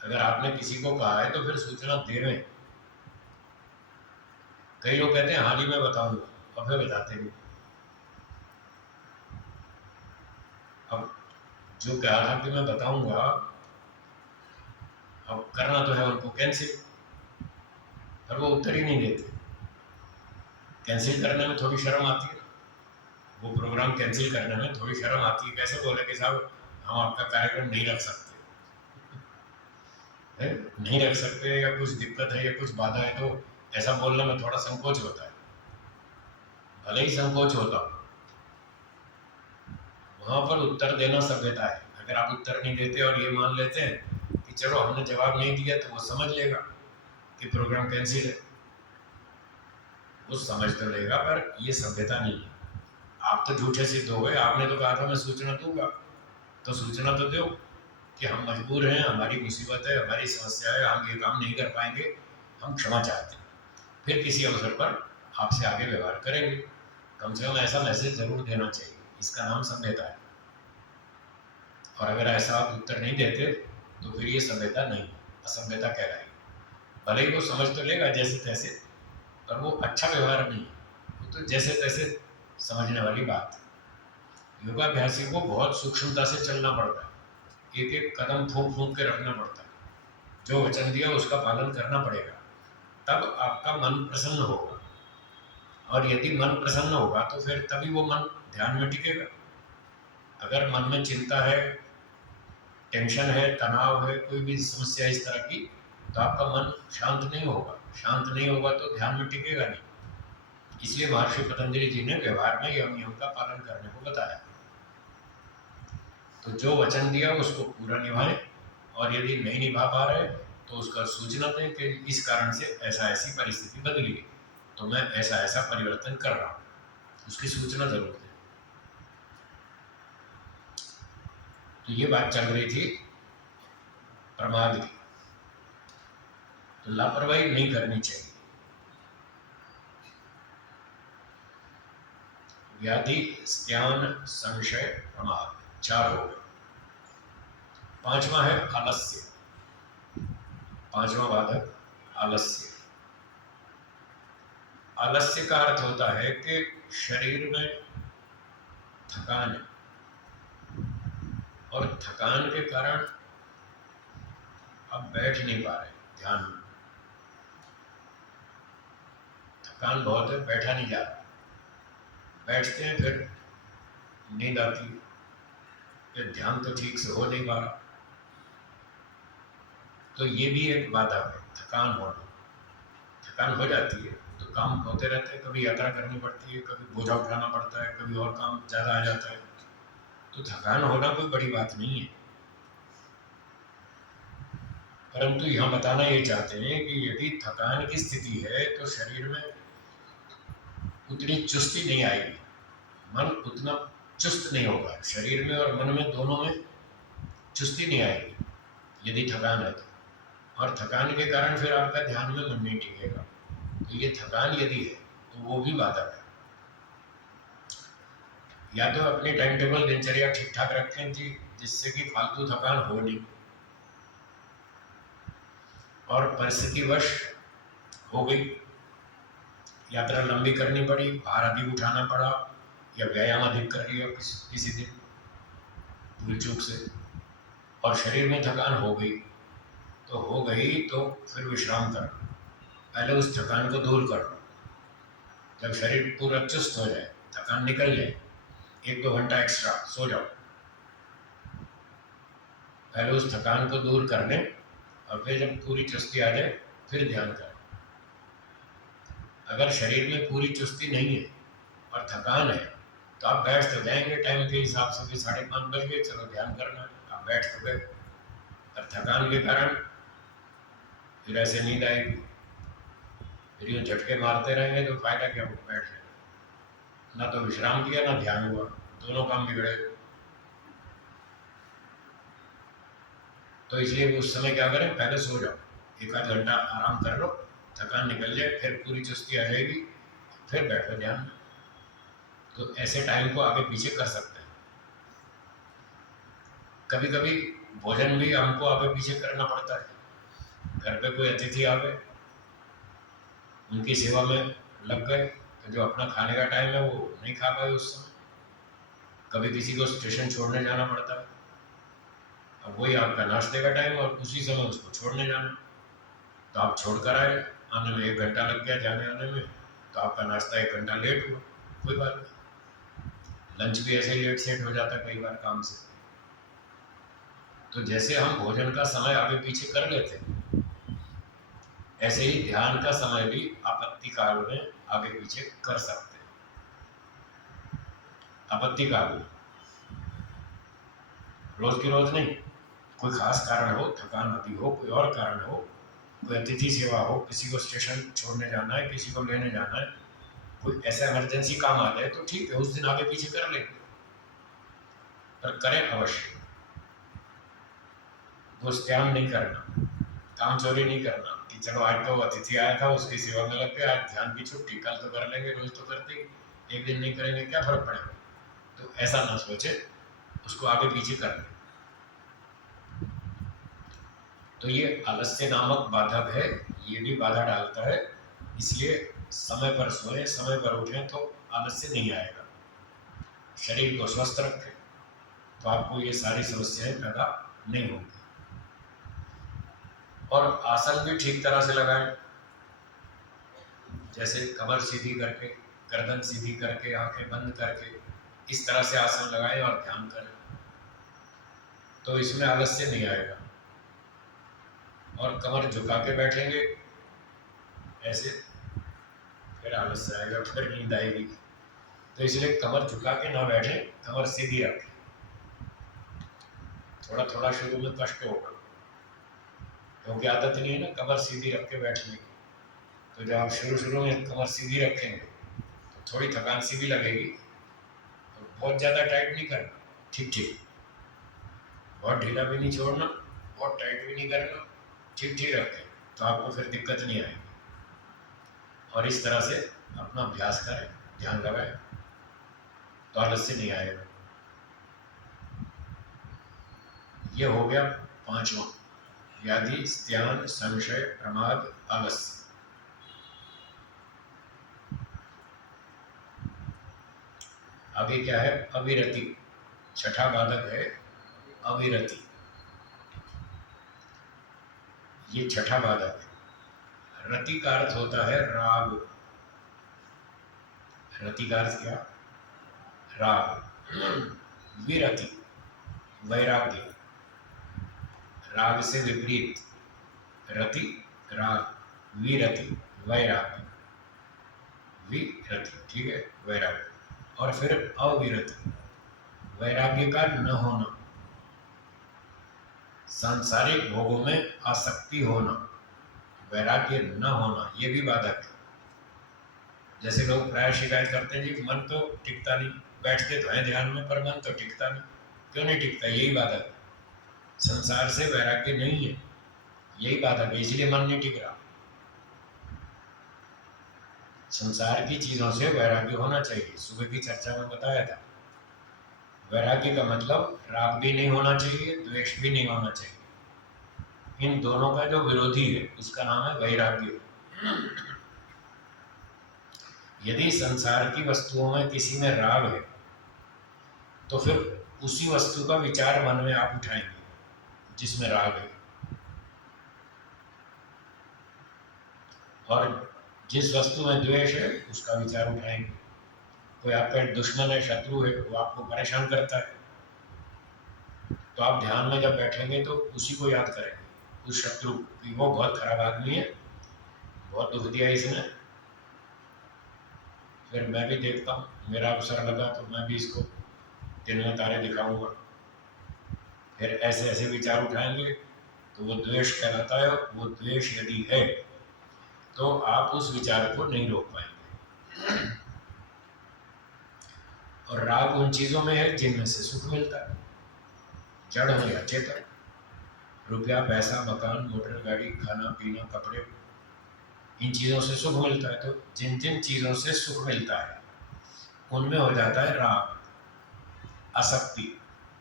अगर आपने किसी को कहा है तो फिर सूचना दे रहे हैं। कई लोग कहते हैं हाँ जी मैं बताऊंगा और फिर बताते नहीं। अब जो कहा था कि मैं बताऊंगा, अब करना तो है उनको कैंसिल, पर वो उत्तर ही नहीं देते। कैंसिल करने में थोड़ी शर्म आती है, वो प्रोग्राम कैंसिल करने में थोड़ी शर्म आती है। कैसे बोले कि साहब हम आपका कार्यक्रम नहीं रख सकते है? नहीं रख सकते, या कुछ दिक्कत है या कुछ बाधा है, तो ऐसा बोलने में थोड़ा संकोच होता है। भले ही संकोच होता हो, वहां पर उत्तर देना सभ्यता है। अगर आप उत्तर नहीं देते और ये मान लेते हैं कि चलो हमने जवाब नहीं दिया, तो वो समझ लेगा कि प्रोग्राम कैंसिल है, वो समझ तो लेगा, पर ये सभ्यता नहीं है। आप तो झूठे सिद्ध हो गए, आपने तो कहा था मैं सूचना दूंगा, तो सूचना तो दो कि हम मजबूर हैं, हमारी मुसीबत है, हमारी समस्या है, हम ये काम नहीं कर पाएंगे, हम क्षमा चाहते हैं, फिर किसी अवसर पर आपसे आगे व्यवहार करेंगे। कम से कम ऐसा मैसेज जरूर देना चाहिए, इसका नाम सभ्यता है। और अगर ऐसा आप उत्तर नहीं देते तो फिर ये सभ्यता नहीं, असभ्यता कहलाएगी। भले ही वो समझ तो लेगा जैसे तैसे, पर वो अच्छा व्यवहार नहीं है, वो तो जैसे तैसे समझने वाली बात है। योगाभ्यासी को बहुत सूक्ष्मता से चलना पड़ता है, एक एक कदम फूंक फूंक के रखना पड़ता है, जो वचन दिया उसका पालन करना पड़ेगा, तब आपका मन प्रसन्न होगा। और यदि मन प्रसन्न होगा तो फिर तभी वो मन ध्यान में टिकेगा। अगर मन में चिंता है, टेंशन है, तनाव है, कोई भी समस्या इस तरह की, तो आपका मन शांत नहीं होगा। शांत नहीं होगा तो ध्यान में टिकेगा नहीं। इसलिए महर्षि पतंजलि जी ने व्यवहार में यम नियम का पालन करने को बताया। तो जो वचन दिया उसको पूरा निभाएं, और यदि नहीं निभा पा रहे तो उसका सूचना दें कि इस कारण से ऐसा ऐसी परिस्थिति बदली है, तो मैं ऐसा ऐसा परिवर्तन कर रहा हूँ, उसकी सूचना जरूर दें। तो ये बात चल रही थी प्रमाद की। तो लापरवाही नहीं करनी चाहिए। व्याधि, स्त्यान, संशय, प्रमाद, 4 हो गए। 5वां है आलस्य। 5वां बाधक आलस्य। आलस्य का अर्थ होता है कि शरीर में थकान, और थकान के कारण अब बैठ नहीं पा रहे ध्यान में। थकान बहुत है, बैठा नहीं जा रहा, बैठते हैं फिर नींद आती है, फिर ध्यान तो ठीक से हो नहीं पा रहा। तो ये भी एक बाधा है, थकान होना। थकान हो जाती है तो काम होते रहते हैं, कभी यात्रा करनी पड़ती है, कभी बोझा उठाना पड़ता है, कभी और काम ज़्यादा आ जाता है। तो थकान होना कोई बड़ी बात नहीं है, परंतु यहाँ बताना ये चाहते हैं कि यदि थकान की स्थिति है तो शरीर में उतनी चुस्ती नहीं आएगी, मन उतना चुस्त नहीं होगा। शरीर में और मन में दोनों में चुस्ती नहीं आएगी यदि थकान है तो, और थकान के कारण फिर आपका ध्यान में मन नहीं टिकेगा। तो ये थकान यदि है तो वो भी बाधक है। या तो अपनी टाइम टेबल दिनचर्या ठीक ठाक रखें थी जिससे कि फालतू थकान हो नहीं, और परिस्थितिवश हो गई, यात्रा लंबी करनी पड़ी, भार अधिक उठाना पड़ा, या व्यायाम अधिक कर लिया किसी दिन भूल चूक से, और शरीर में थकान हो गई, तो हो गई तो फिर विश्राम करना, पहले उस थकान को दूर करना। जब शरीर पूरा चुस्त हो जाए, थकान निकल जाए, 1-2 घंटा एक्स्ट्रा सो जाओ, पहले उस थकान को दूर कर लें और फिर जब पूरी चुस्ती आ जाए फिर ध्यान करें। अगर शरीर में पूरी चुस्ती नहीं है और थकान है तो आप बैठ तो जाएंगे टाइम के हिसाब से भी 5:30 बज गए, चलो ध्यान करना है, आप बैठ तो गए। और थकान के कारण फिर ऐसे नींद आएगी, फिर यूँ झटके मारते रहेंगे तो फायदा क्या, वो बैठ जाए, ना तो विश्राम किया ना ध्यान हुआ, दोनों काम बिगड़े। तो इसलिए उस समय क्या करें, पहले सो जाओ, 1 आध घंटा आराम कर लो, थकान निकल जाए, फिर पूरी चुस्ती आ जाएगी, फिर बैठो ध्यान में। तो ऐसे टाइम को आगे पीछे कर सकते हैं। कभी कभी भोजन भी हमको आगे पीछे करना पड़ता है। घर पे कोई अतिथि आ गए, उनकी सेवा में लग गए, तो जो अपना खाने का टाइम है वो नहीं खा पाए उस समय। कभी किसी को स्टेशन छोड़ने जाना पड़ता है, अब वही आपका नाश्ते का टाइम और उसी समय उसको छोड़ने जाना, तो आप छोड़ कर आए, आने में 1 घंटा लग गया जाने आने में, तो आपका नाश्ता 1 घंटा लेट हुआ, कोई बात नहीं। लंच भी ऐसे लेट सेट हो जाता है कई बार काम से। तो जैसे हम भोजन का समय आगे पीछे कर लेते हैं, ऐसे ही ध्यान का समय भी आपत्ति काल में आगे पीछे कर सकते हैं। आपत्ति काल में रोज की रोज नहीं, कोई खास कारण हो, थकान आदि हो, कोई और कारण हो, कोई अतिथि सेवा हो, किसी को स्टेशन छोड़ने जाना है, किसी को लेने जाना है, कोई ऐसा इमरजेंसी काम आ जाए तो ठीक है, उस दिन आगे पीछे कर लेंगे, पर करें अवश्य। दोस्त्यान नहीं करना, काम चोरी नहीं करना कि चलो आज तो अतिथि आया था उसकी सेवा में लग गए, आज ध्यान की छुट्टी, कल तो कर लेंगे, रोज तो करते ही, एक दिन नहीं करेंगे क्या फर्क पड़ेगा। तो ऐसा ना सोचे, उसको आगे पीछे कर लें। तो ये आलस्य नामक बाधक है, ये भी बाधा डालता है। इसलिए समय पर सोएं, समय पर उठें तो आलस्य नहीं आएगा। शरीर को स्वस्थ रखें तो आपको ये सारी समस्याएं पैदा नहीं होंगी। और आसन भी ठीक तरह से लगाएं, जैसे कमर सीधी करके, गर्दन सीधी करके, आंखें बंद करके, इस तरह से आसन लगाएं और ध्यान करें, तो इसमें आलस्य नहीं आएगा। और कमर झुका के बैठेंगे ऐसे, फिर आलस्य आएगा, फिर नींद आएगी। तो इसलिए कमर झुका के ना बैठे, कमर सीधी रखें। थोड़ा थोड़ा शुरू में कष्ट होगा क्योंकि आदत नहीं है ना कमर सीधी रख के बैठने की। तो जब आप शुरू में कमर सीधी रखेंगे तो थोड़ी थकान सी भी लगेगी, तो बहुत ज़्यादा टाइट नहीं करना, ठीक ठीक, बहुत ढीला भी नहीं छोड़ना, बहुत टाइट भी नहीं करना, ठीक ठीक रखें, तो आपको फिर दिक्कत नहीं आएगी। और इस तरह से अपना अभ्यास करें, ध्यान लगाएं, तो आलस्य नहीं आएगा। ये हो गया 5वां, व्याधि, स्त्यान, संशय, प्रमाद, आलस्य। आगे क्या है, अविरति, 6ठा बाधक है अविरति। ये 6ठा बाधक है। रति का अर्थ होता है राग। रति का अर्थ क्या, राग। विरति, वैराग्य, राग से विपरीत, रति राग, विरति वैराग्य, विरति ठीक है, वैराग्य। और फिर अविरति, वैराग्य का न होना, सांसारिक भोगों में आसक्ति होना, वैराग्य न होना, ये भी बाधक है। जैसे लोग प्राय शिकायत करते हैं जी मन तो टिकता नहीं, बैठते तो हैं ध्यान में पर मन तो टिकता नहीं। क्यों नहीं टिकता, यही बाधक है। संसार से वैराग्य नहीं है, यही बाधक है, इसलिए मन नहीं टिक रहा। संसार की चीजों से वैराग्य होना चाहिए, सुबह की चर्चा में बताया था। वैराग्य का मतलब राग भी नहीं होना चाहिए, द्वेष भी नहीं होना चाहिए। इन दोनों का जो विरोधी है उसका नाम है वैराग्य। यदि संसार की वस्तुओं में किसी में राग है तो फिर उसी वस्तु का विचार मन में आप उठाएंगे जिसमें राग है, और जिस वस्तु में द्वेष है उसका विचार उठाएंगे। कोई आपका दुश्मन है, शत्रु है, वो आपको परेशान करता है, तो आप ध्यान में जब बैठेंगे तो उसी को याद करेंगे, उस शत्रु की, वो बहुत खराब आदमी है, बहुत दुख दिया इसने, फिर मैं भी देखता हूँ, मेरा अवसर लगा तो मैं भी इसको दिन में तारे दिखाऊंगा। फिर ऐसे ऐसे विचार उठाएंगे तो वो द्वेष कहलाता है। वो द्वेष यदि है तो आप उस विचार को नहीं रोक पाएंगे। और राग उन चीजों में है जिनमें से सुख मिलता है, जड़ हो या चेतन। रुपया, पैसा, मकान, मोटर गाड़ी, खाना पीना, कपड़े, इन चीजों से सुख मिलता है। तो जिन जिन चीजों से सुख मिलता है उनमें हो जाता है राग, आसक्ति,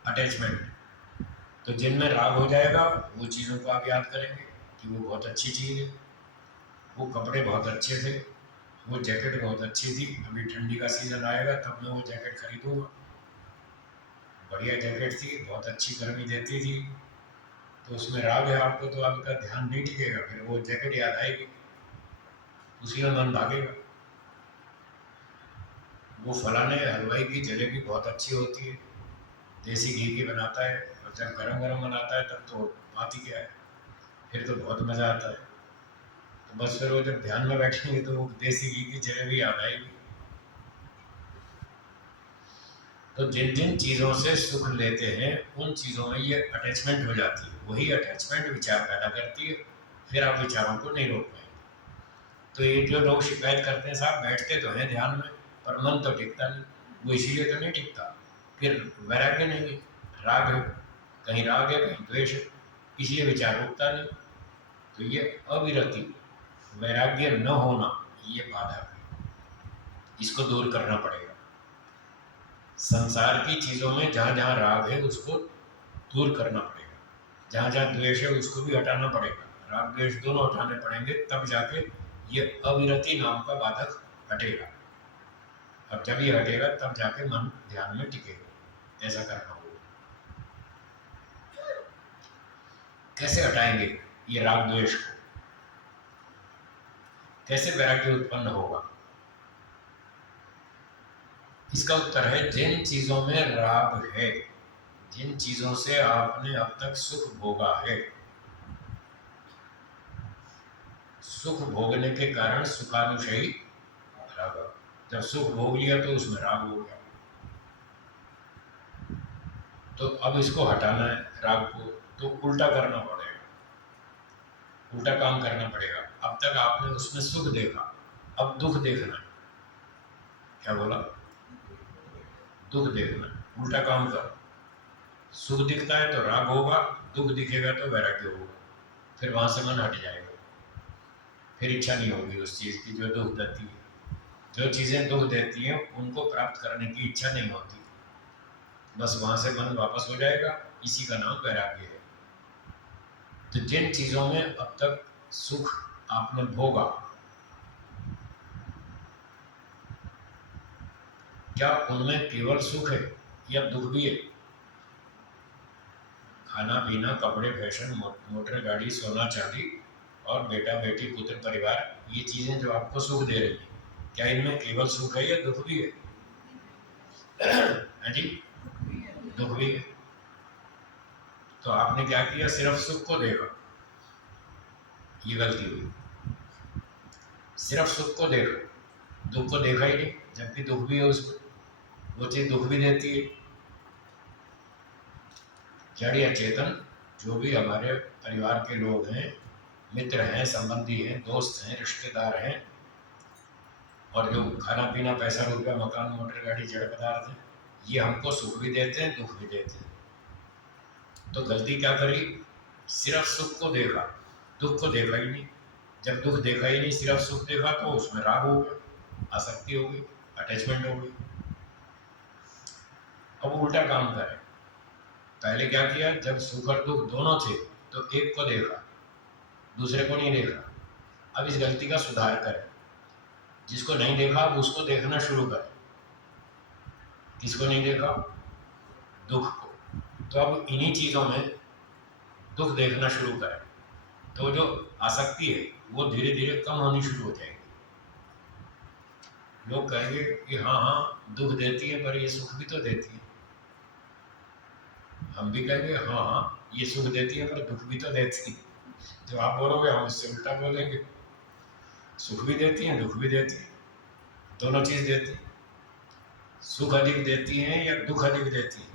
अटैचमेंट। तो जिनमें राग हो जाएगा वो चीज़ों को आप याद करेंगे कि वो बहुत अच्छी चीज़ है, वो कपड़े बहुत अच्छे थे, वो जैकेट बहुत अच्छी थी, अभी ठंडी का सीज़न आएगा तब मैं वो जैकेट खरीदूंगा, बढ़िया जैकेट थी, बहुत अच्छी गर्मी देती थी। तो उसमें राग है आपको, तो आपका ध्यान नहीं टिकेगा, फिर वो जैकेट याद आएगी, उसी में मन भागेगा। वो फलाने हलवाई की जलेबी बहुत अच्छी होती है, देसी घी की बनाता है, और जब गरम गरम बनाता है तब तो बात ही क्या है, फिर तो बहुत मज़ा आता है। तो बस फिर वो जब ध्यान में बैठेंगे तो वो देसी घी की जलेबी याद आएगी। तो जिन जिन चीज़ों से सुख लेते हैं उन चीज़ों में ये अटैचमेंट हो जाती है, वही अटैचमेंट विचार पैदा करती है, फिर आप विचारों को नहीं रोक पाएंगे। तो ये जो लोग शिकायत करते हैं, साहब बैठते तो हैं ध्यान में पर मन तो टिकता नहीं, वो इसीलिए तो नहीं टिकता, फिर वैराग्य नहीं है, राग है, कहीं राग है कहीं द्वेष है, इसलिए विचार रुकता नहीं। तो ये अविरति, वैराग्य न होना, ये बाधा है, इसको दूर करना पड़ेगा। संसार की चीज़ों में जहाँ जहाँ राग है उसको दूर करना पड़ेगा, जहाँ जहाँ द्वेष है उसको भी हटाना पड़ेगा, राग द्वेष दोनों हटाने पड़ेंगे, तब जाके ये अविरति नाम का बाधक हटेगा। अब जब ये हटेगा तब जाके मन ध्यान में टिकेगा। ऐसा करना होगा। कैसे हटाएंगे ये राग द्वेष को, कैसे वैराग्य उत्पन्न होगा? इसका उत्तर है, जिन चीजों में राग है, जिन चीजों से आपने अब तक सुख भोगा है, सुख भोगने के कारण सुखानुशयी राग, जब सुख भोग लिया तो उसमें राग हो गया, तो अब इसको हटाना है राग को, तो उल्टा करना पड़ेगा, उल्टा काम करना पड़ेगा। अब तक आपने उसमें सुख देखा, अब दुख देखना है। क्या बोला? दुख देखना है, उल्टा काम करो। सुख दिखता है तो राग होगा, दुख दिखेगा तो वैराग्य होगा, फिर वहां से मन हट जाएगा, फिर इच्छा नहीं होगी उस चीज़ की जो दुख देती है। जो चीज़ें दुख देती हैं उनको प्राप्त करने की इच्छा नहीं होती, बस वहां से मन वापस हो जाएगा, इसी का नाम वैराग्य है। तो जिन चीज़ों में अब तक सुख आपने भोगा, क्या उनमें केवल सुख है या दुख भी है? खाना पीना, कपड़े, फैशन, मोटर गाड़ी, सोना चांदी और बेटा बेटी, पुत्र परिवार, ये चीज़ें जो आपको सुख दे रही हैं, क्या इनमें केवल सुख है या दुख भी है? हाँ जी, दुख भी है। तो आपने क्या किया? सिर्फ सुख को देखा, ये गलती हुई। सिर्फ सुख को देखा, दुख को देखा ही नहीं, जबकि दुख भी है उसमें, वो चीज़ दुख भी देती है। जड़ या चेतन जो भी हमारे परिवार के लोग हैं, मित्र हैं, संबंधी हैं, दोस्त हैं, रिश्तेदार हैं, और जो खाना पीना, पैसा, रुपया, मकान, मोटर गाड़ी, जड़ पदार्थ हैं, ये हमको सुख भी देते हैं, दुख भी देते हैं। तो गलती क्या करी? सिर्फ सुख को देखा, दुख को देखा ही नहीं। जब दुख देखा ही नहीं, सिर्फ सुख देखा, तो उसमें राग हो गया, आसक्ति हो गई, अटैचमेंट हो गई। अब उल्टा काम करें। पहले क्या किया? जब सुख और दुख दोनों थे तो एक को देखा, दूसरे को नहीं देखा। अब इस गलती का सुधार करें, जिसको नहीं देखा उसको देखना शुरू करें। किसको नहीं देखा? दुख को। तो अब इन्हीं चीज़ों में दुख देखना शुरू करें, तो जो आसक्ति है वो धीरे धीरे कम होनी शुरू हो जाएगी। लोग कहेंगे कि हाँ हाँ दुख देती है पर ये सुख भी तो देती है। हम भी कहेंगे हाँ हाँ ये सुख देती है पर दुख भी तो देती है। जो आप बोलोगे हम उससे उल्टा बोलेंगे, सुख भी देती है दुख भी देती है, दोनों चीज देती है। सुख अधिक देती हैं या दुख अधिक देती है,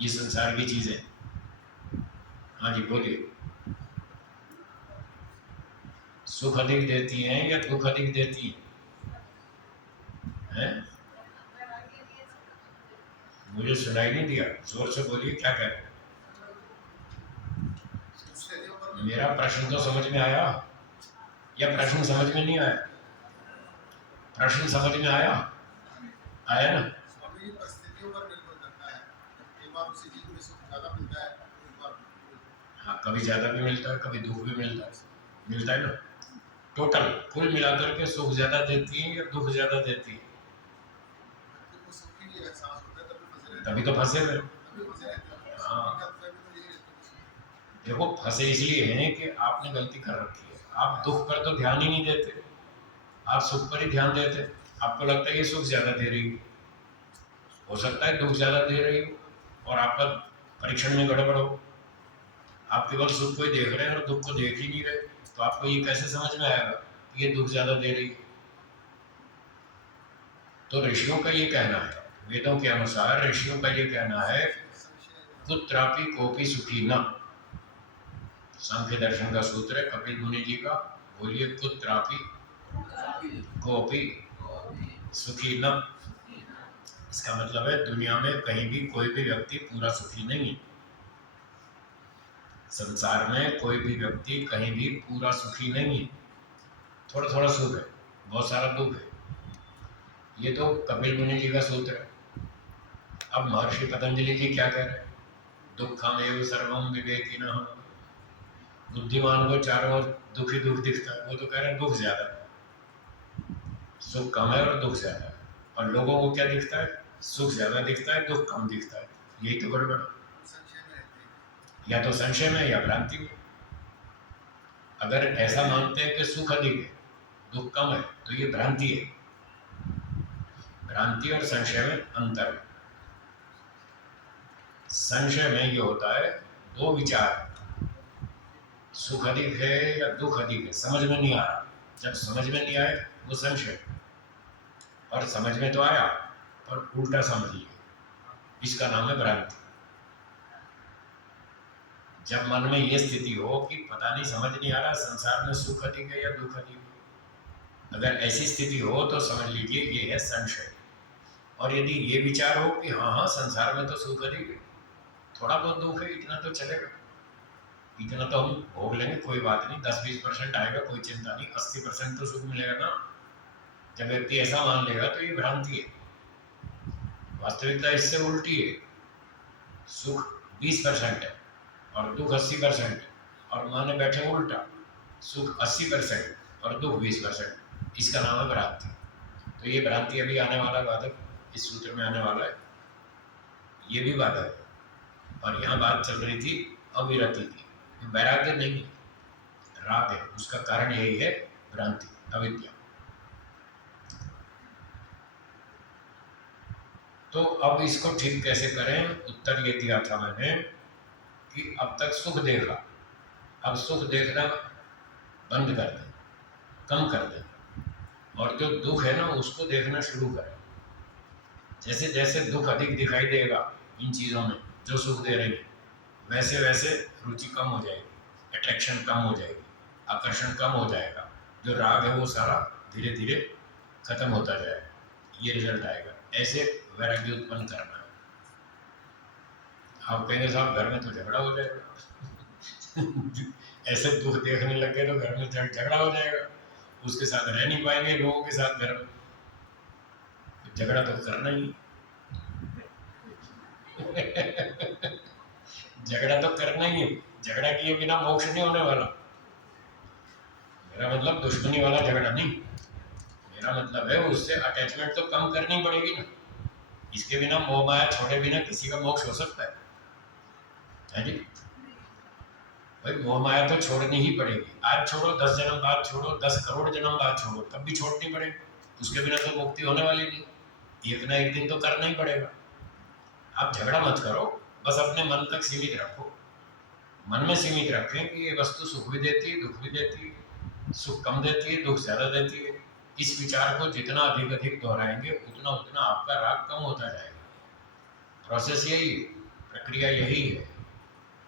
ये संसार की चीज है। हाँ जी बोलिए। सुख अधिक देती हैं या दुख अधिक देती हैं? मुझे सुनाई नहीं दिया, जोर से बोलिए क्या कह रहे हैं। मेरा प्रश्न तो समझ में आया या प्रश्न समझ में नहीं आया? प्रश्न समझ में आया? आया ना? हाँ कभी ज्यादा भी मिलता है कभी दुख भी मिलता है ना। टोटल कुल मिलाकर के सुख ज्यादा देती है या दुख ज्यादा देती है? तभी तो फंसे हुए। हाँ देखो फंसे इसलिए हैं कि आपने गलती कर रखी है, आप दुख पर तो ध्यान ही नहीं देते, आप सुख पर ही ध्यान देते। आपको लगता है ये सुख ज्यादा दे रही है, हो सकता है दुख ज्यादा दे रही हो और आपका परीक्षण में गड़बड़ हो। आप केवल सुख को ही देख रहे हैं और दुख को देख ही नहीं रहे, तो आपको ये कैसे समझ में आएगा कि ये दुख ज्यादा दे रही है? तो ऋषियों का ये कहना है, वेदों के अनुसार ऋषियों का ये कहना है कुत्रापि कोपि सुखी न। सांख्य दर्शन का सूत्र है कपिल मुनि जी का, बोलिए कुत्रापि कोपि सुखी न। इसका मतलब है दुनिया में कहीं भी कोई भी व्यक्ति पूरा सुखी नहीं है। संसार में कोई भी व्यक्ति कहीं भी पूरा सुखी नहीं है, थोड़ा थोड़ा सुख है, बहुत सारा दुख है। ये तो कपिल मुनि जी का सूत्र है। अब महर्षि पतंजलि जी क्या कह रहे हैं? दुखमेव सर्वम विवेकिनः। बुद्धिमान को चारों ओर दुख ही दुख दिखता है, वो तो कह रहे हैं दुख ज्यादा है, सुख कम है और दुख ज्यादा है। और लोगों को क्या दिखता है? सुख ज्यादा दिखता है दुख कम दिखता है। यही तो गड़बड़, या तो संशय में या भ्रांति में। अगर ऐसा मानते हैं कि सुख अधिक है दुख कम है तो ये भ्रांति है। भ्रांति और संशय में अंतर है। संशय में ये होता है दो विचार, सुख अधिक है या दुख अधिक है, समझ में नहीं आ रहा। जब समझ में नहीं आए वो संशय, और समझ में तो आया पर उल्टा समझ लिया, इसका नाम है भ्रांति। जब मन में ये स्थिति हो कि पता नहीं समझ नहीं आ रहा संसार में सुख अधिक है या दुख अधिक है, अगर ऐसी स्थिति हो तो समझ लीजिए ये है संशय। और यदि ये विचार हो कि हाँ हाँ संसार में तो सुख अधिक है, थोड़ा बहुत दुख है, इतना तो चलेगा, इतना तो हम भोग लेंगे, कोई बात नहीं, 10-20% आएगा, कोई चिंता नहीं, 80% तो सुख मिलेगा ना। जब व्यक्ति ऐसा मान लेगा तो ये भ्रांति है। वास्तविकता इससे उल्टी है, सुख 20% है और दुख 80% है, और माने बैठे उल्टा, सुख 80% और दुख 20%। इसका नाम है भ्रांति। तो ये भ्रांति अभी आने वाला बाधक, इस सूत्र में आने वाला है, ये भी बाधक है। और यहाँ बात चल रही थी अविरति की, वैराग्य नहीं, राग है, उसका कारण यही है भ्रांति, अविद्या। तो अब इसको ठीक कैसे करें? उत्तर ये दिया था मैंने कि अब तक सुख देखा, अब सुख देखना बंद कर दें, कम कर दें, और जो दुख है ना उसको देखना शुरू करें। जैसे जैसे दुख अधिक दिखाई देगा इन चीज़ों में जो सुख दे रही है, वैसे वैसे रुचि कम हो जाएगी, अट्रैक्शन कम हो जाएगी, आकर्षण कम हो जाएगा, जो राग है वो सारा धीरे धीरे खत्म होता जाएगा, ये रिजल्ट आएगा। ऐसे वैराग्य उत्पन्न करना है। आप कहेंगे साहब घर में तो झगड़ा हो जाएगा ऐसे दुख देखने लगे तो घर में झगड़ा हो जाएगा, उसके साथ रह नहीं पाएंगे लोगों के साथ घर में, झगड़ा तो करना ही झगड़ा तो करना ही है, झगड़ा किए बिना मोक्ष नहीं होने वाला। मेरा मतलब दुश्मनी वाला झगड़ा नहीं, मेरा मतलब है उससे अटैचमेंट तो कम करनी पड़ेगी ना। इसके बिना मोह माया छोड़े बिना किसी का मोक्ष हो सकता है जी? भाई मोह माया तो छोड़नी ही पड़ेगी, आज छोड़ो 10 जन्म बाद छोड़ो, 10 करोड़ जन्म बाद छोड़ो, तब भी छोड़नी पड़ेगी, उसके बिना तो मुक्ति होने वाली नहीं, एक ना एक दिन तो करना ही पड़ेगा। आप झगड़ा मत करो, बस अपने मन तक सीमित रखो, मन में सीमित रखें कि ये वस्तु सुख भी देती है, दुख भी देती है, सुख कम देती है, दुख ज़्यादा देती है। इस विचार को जितना अधिक अधिक दोहराएंगे उतना उतना आपका राग कम होता जाएगा। प्रोसेस यही है, प्रक्रिया यही है,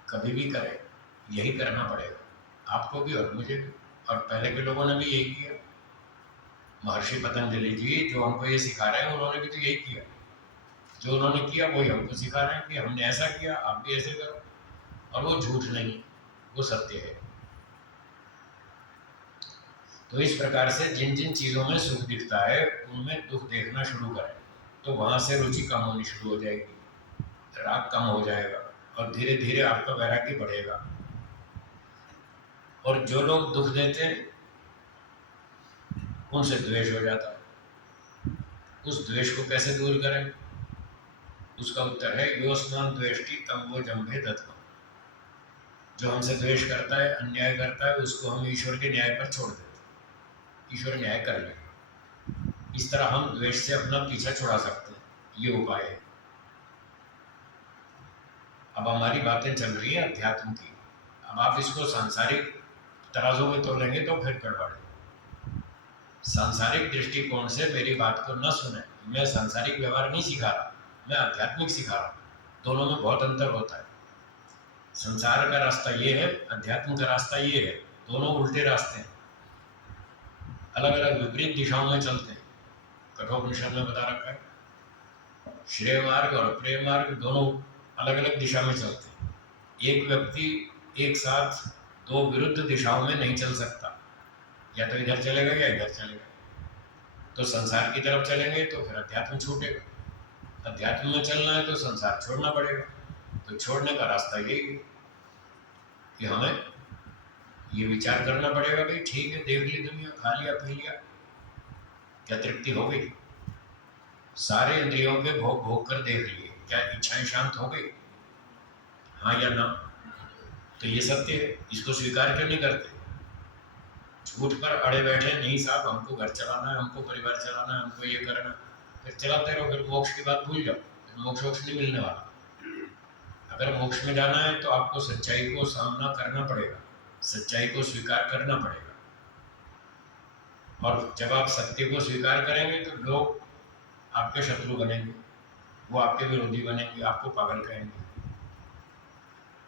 कभी भी करें यही करना पड़ेगा आपको भी और मुझे भी, और पहले के लोगों ने भी यही किया। महर्षि पतंजलि जी जो हमको ये सिखा रहे हैं उन्होंने भी तो यही किया, जो उन्होंने किया वही हमको सिखा रहे हैं कि हमने ऐसा किया आप भी ऐसे करो, और वो झूठ नहीं, वो सत्य है। तो इस प्रकार से जिन जिन चीज़ों में सुख दिखता है उनमें दुख देखना शुरू करें, तो वहाँ से रुचि कम होनी शुरू हो जाएगी, राग कम हो जाएगा और धीरे धीरे आपका वैराग्य बढ़ेगा। और जो लोग दुख देते हैं उनसे द्वेष हो जाता है। उस द्वेष को कैसे दूर करें? उसका उत्तर है योस्मान द्वेष्टि तम वो जम्भे दत्तम। जो हमसे द्वेष करता है, अन्याय करता है, उसको हम ईश्वर के न्याय पर छोड़ देते हैं, ईश्वर न्याय कर ले। इस तरह हम द्वेष से अपना पीछा छुड़ा सकते हैं, ये उपाय है। अब हमारी बातें चल रही है अध्यात्म की, अब आप इसको सांसारिक तराजू में तोलेंगे तो फिर गड़बड़ है। सांसारिक दृष्टिकोण से मेरी बात को न सुने, मैं सांसारिक व्यवहार नहीं सिखा रहा, मैं आध्यात्मिक सिखा रहा हूँ। दोनों में बहुत अंतर होता है। संसार का रास्ता ये है, अध्यात्म का रास्ता ये है, दोनों उल्टे रास्ते हैं, अलग अलग विपरीत दिशाओं में चलते हैं। कठोपनिषद में बता रखा है श्रेय मार्ग और प्रेम मार्ग दोनों अलग अलग दिशा में चलते हैं। एक व्यक्ति एक साथ दो विरुद्ध दिशाओं में नहीं चल सकता, या तो इधर चलेगा या इधर चलेगा। तो संसार की तरफ चलेंगे तो फिर अध्यात्म छूटेगा, अध्यात्म में चलना है तो संसार छोड़ना पड़ेगा। तो छोड़ने का रास्ता यही है कि हमें ये विचार करना पड़ेगा भाई ठीक है, देख ली दुनिया, खा लिया पी लिया, क्या तृप्ति हो गई? सारे इंद्रियों के भोग भोग कर देख लिए, क्या इच्छाएं शांत हो गई? हाँ या ना? तो ये सत्य है, इसको स्वीकार क्यों नहीं करते? झूठ पर अड़े बैठे, नहीं साहब हमको घर चलाना है, हमको परिवार चलाना है, हमको ये करना। फिर चलाते रहो, फिर मोक्ष की बात भूल जाओ, फिर मोक्ष वोक्ष नहीं मिलने वाला। अगर मोक्ष में जाना है तो आपको सच्चाई को सामना करना पड़ेगा, सच्चाई को स्वीकार करना पड़ेगा। और जब आप सत्य को स्वीकार करेंगे तो लोग आपके शत्रु बनेंगे, वो आपके विरोधी बनेंगे, आपको पागल कहेंगे,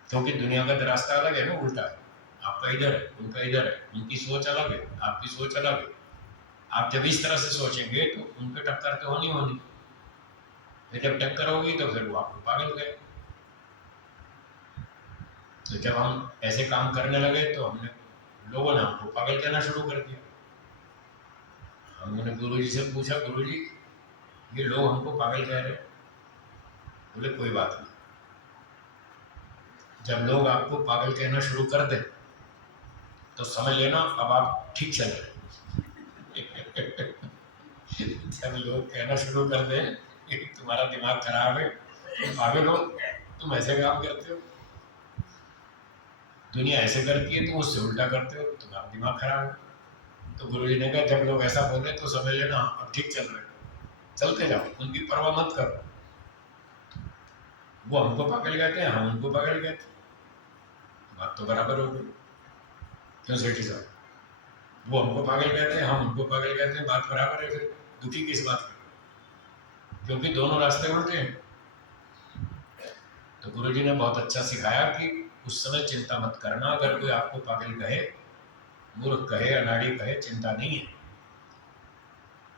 क्योंकि दुनिया का रास्ता अलग है ना, उल्टा है। आपका इधर है, उनका इधर है, उनकी सोच अलग है, आपकी सोच अलग है। आप जब इस तरह से सोचेंगे तो उनके टक्कर तो होनी होनी, फिर जब टक्कर होगी तो फिर वो आपको पागल कहे। तो जब हम ऐसे काम करने लगे तो हमने लोगों ने हमको पागल कहना शुरू कर दिया। हमने गुरुजी से पूछा, गुरुजी ये लोग हमको पागल कह रहे हैं। बोले कोई बात नहीं, जब लोग आपको पागल कहना शुरू कर दें तो समझ लेना अब आप ठीक चल रहे। जब लोग कहना शुरू कर दें कि तुम्हारा दिमाग खराब है, तुम पागल हो, तुम ऐसे काम करते हो, दुनिया ऐसे करती है, तुम उससे उल्टा करते हो, तुम्हारा दिमाग खराब है। तो गुरुजी ने कहा जब लोग ऐसा बोले तो समझ लेना अब ठीक चल रहे, चलते जाओ, उनकी परवाह मत करो। वो हमको पागल कहते हैं, हम उनको पागल कहते हैं, बात तो बराबर हो गई। क्यों सेठी साहब? वो हमको पागल कहते हैं, हम उनको पागल कहते हैं, बात बराबर है। फिर दुखी किस बात की? क्योंकि दोनों रास्ते उल्टे हैं। तो गुरुजी ने बहुत अच्छा सिखाया कि उस समय चिंता मत करना, अगर कोई आपको पागल कहे, मूर्ख कहे, अनाड़ी कहे, चिंता नहीं है।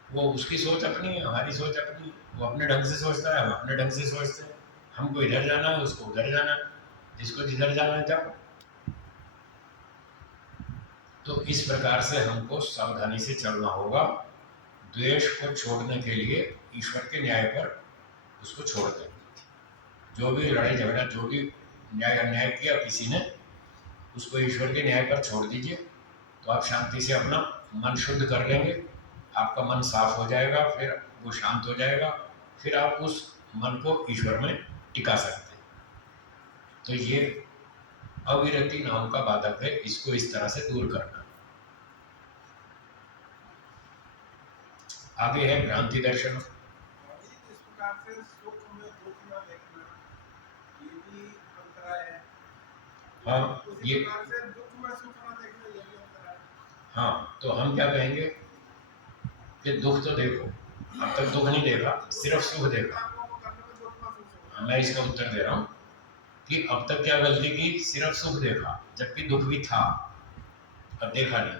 वो उसकी सोच अपनी है, हमारी सोच अपनी है। वो अपने ढंग से सोचता है, हम अपने ढंग से सोचते हैं। हमको इधर जाना है, उसको उधर जाना है, जिसको जिधर जाना है जाओ। तो इस प्रकार से हमको सावधानी से चलना होगा। द्वेष को छोड़ने के लिए ईश्वर के न्याय पर उसको छोड़ दें। जो भी लड़ाई झगड़ा, जो भी न्याय अन्याय किया किसी ने, उसको ईश्वर के न्याय पर छोड़ दीजिए। तो आप शांति से अपना मन शुद्ध कर लेंगे, आपका मन साफ हो जाएगा, फिर वो शांत हो जाएगा, फिर आप उस मन को ईश्वर में टिका सकते हैं। तो ये अविरति नाम का बाधक है, इसको इस तरह से दूर करना। आगे है भ्रांति दर्शन। हाँ ये, हाँ तो हम क्या कहेंगे कि दुख तो देखो, अब तक दुख नहीं देखा, सिर्फ सुख देखा। मैं इसका उत्तर दे रहा हूँ कि अब तक क्या गलती की, सिर्फ सुख देखा, जबकि दुख भी था, अब देखा नहीं।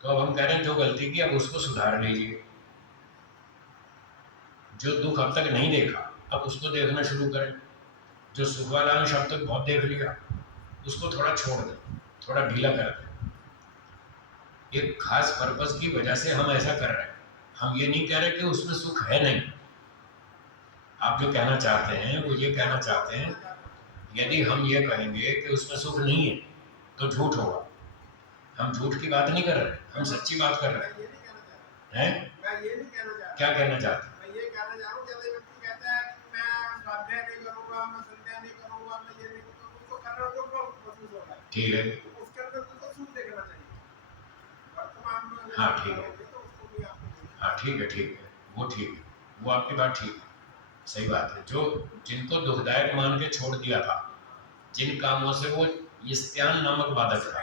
तो अब हम कह रहे हैं जो गलती की अब उसको सुधार लीजिए। जो दुख अब तक नहीं देखा अब उसको देखना शुरू करें। जो सुख वाला अंश अब तक बहुत देख लिया उसको थोड़ा छोड़ दें, थोड़ा ढीला कर दें। एक खास पर्पस की वजह से हम ऐसा कर रहे हैं। हम ये नहीं कह रहे कि उसमें सुख है नहीं। आप जो कहना चाहते हैं वो ये कहना चाहते हैं, यदि हम ये कहेंगे कि उसमें सुख नहीं है तो झूठ होगा। हम झूठ की बात नहीं कर रहे, हम सच्ची बात कर रहे हैं। क्या कहना चाहते हैं? ठीक है, हाँ ठीक है, हाँ ठीक है, ठीक है, वो ठीक है, वो आपकी बात ठीक है, सही बात है। जो जिनको दुखदायक मान के छोड़ दिया था, जिन कामों से वो इस्त्यान नामक बाधक था,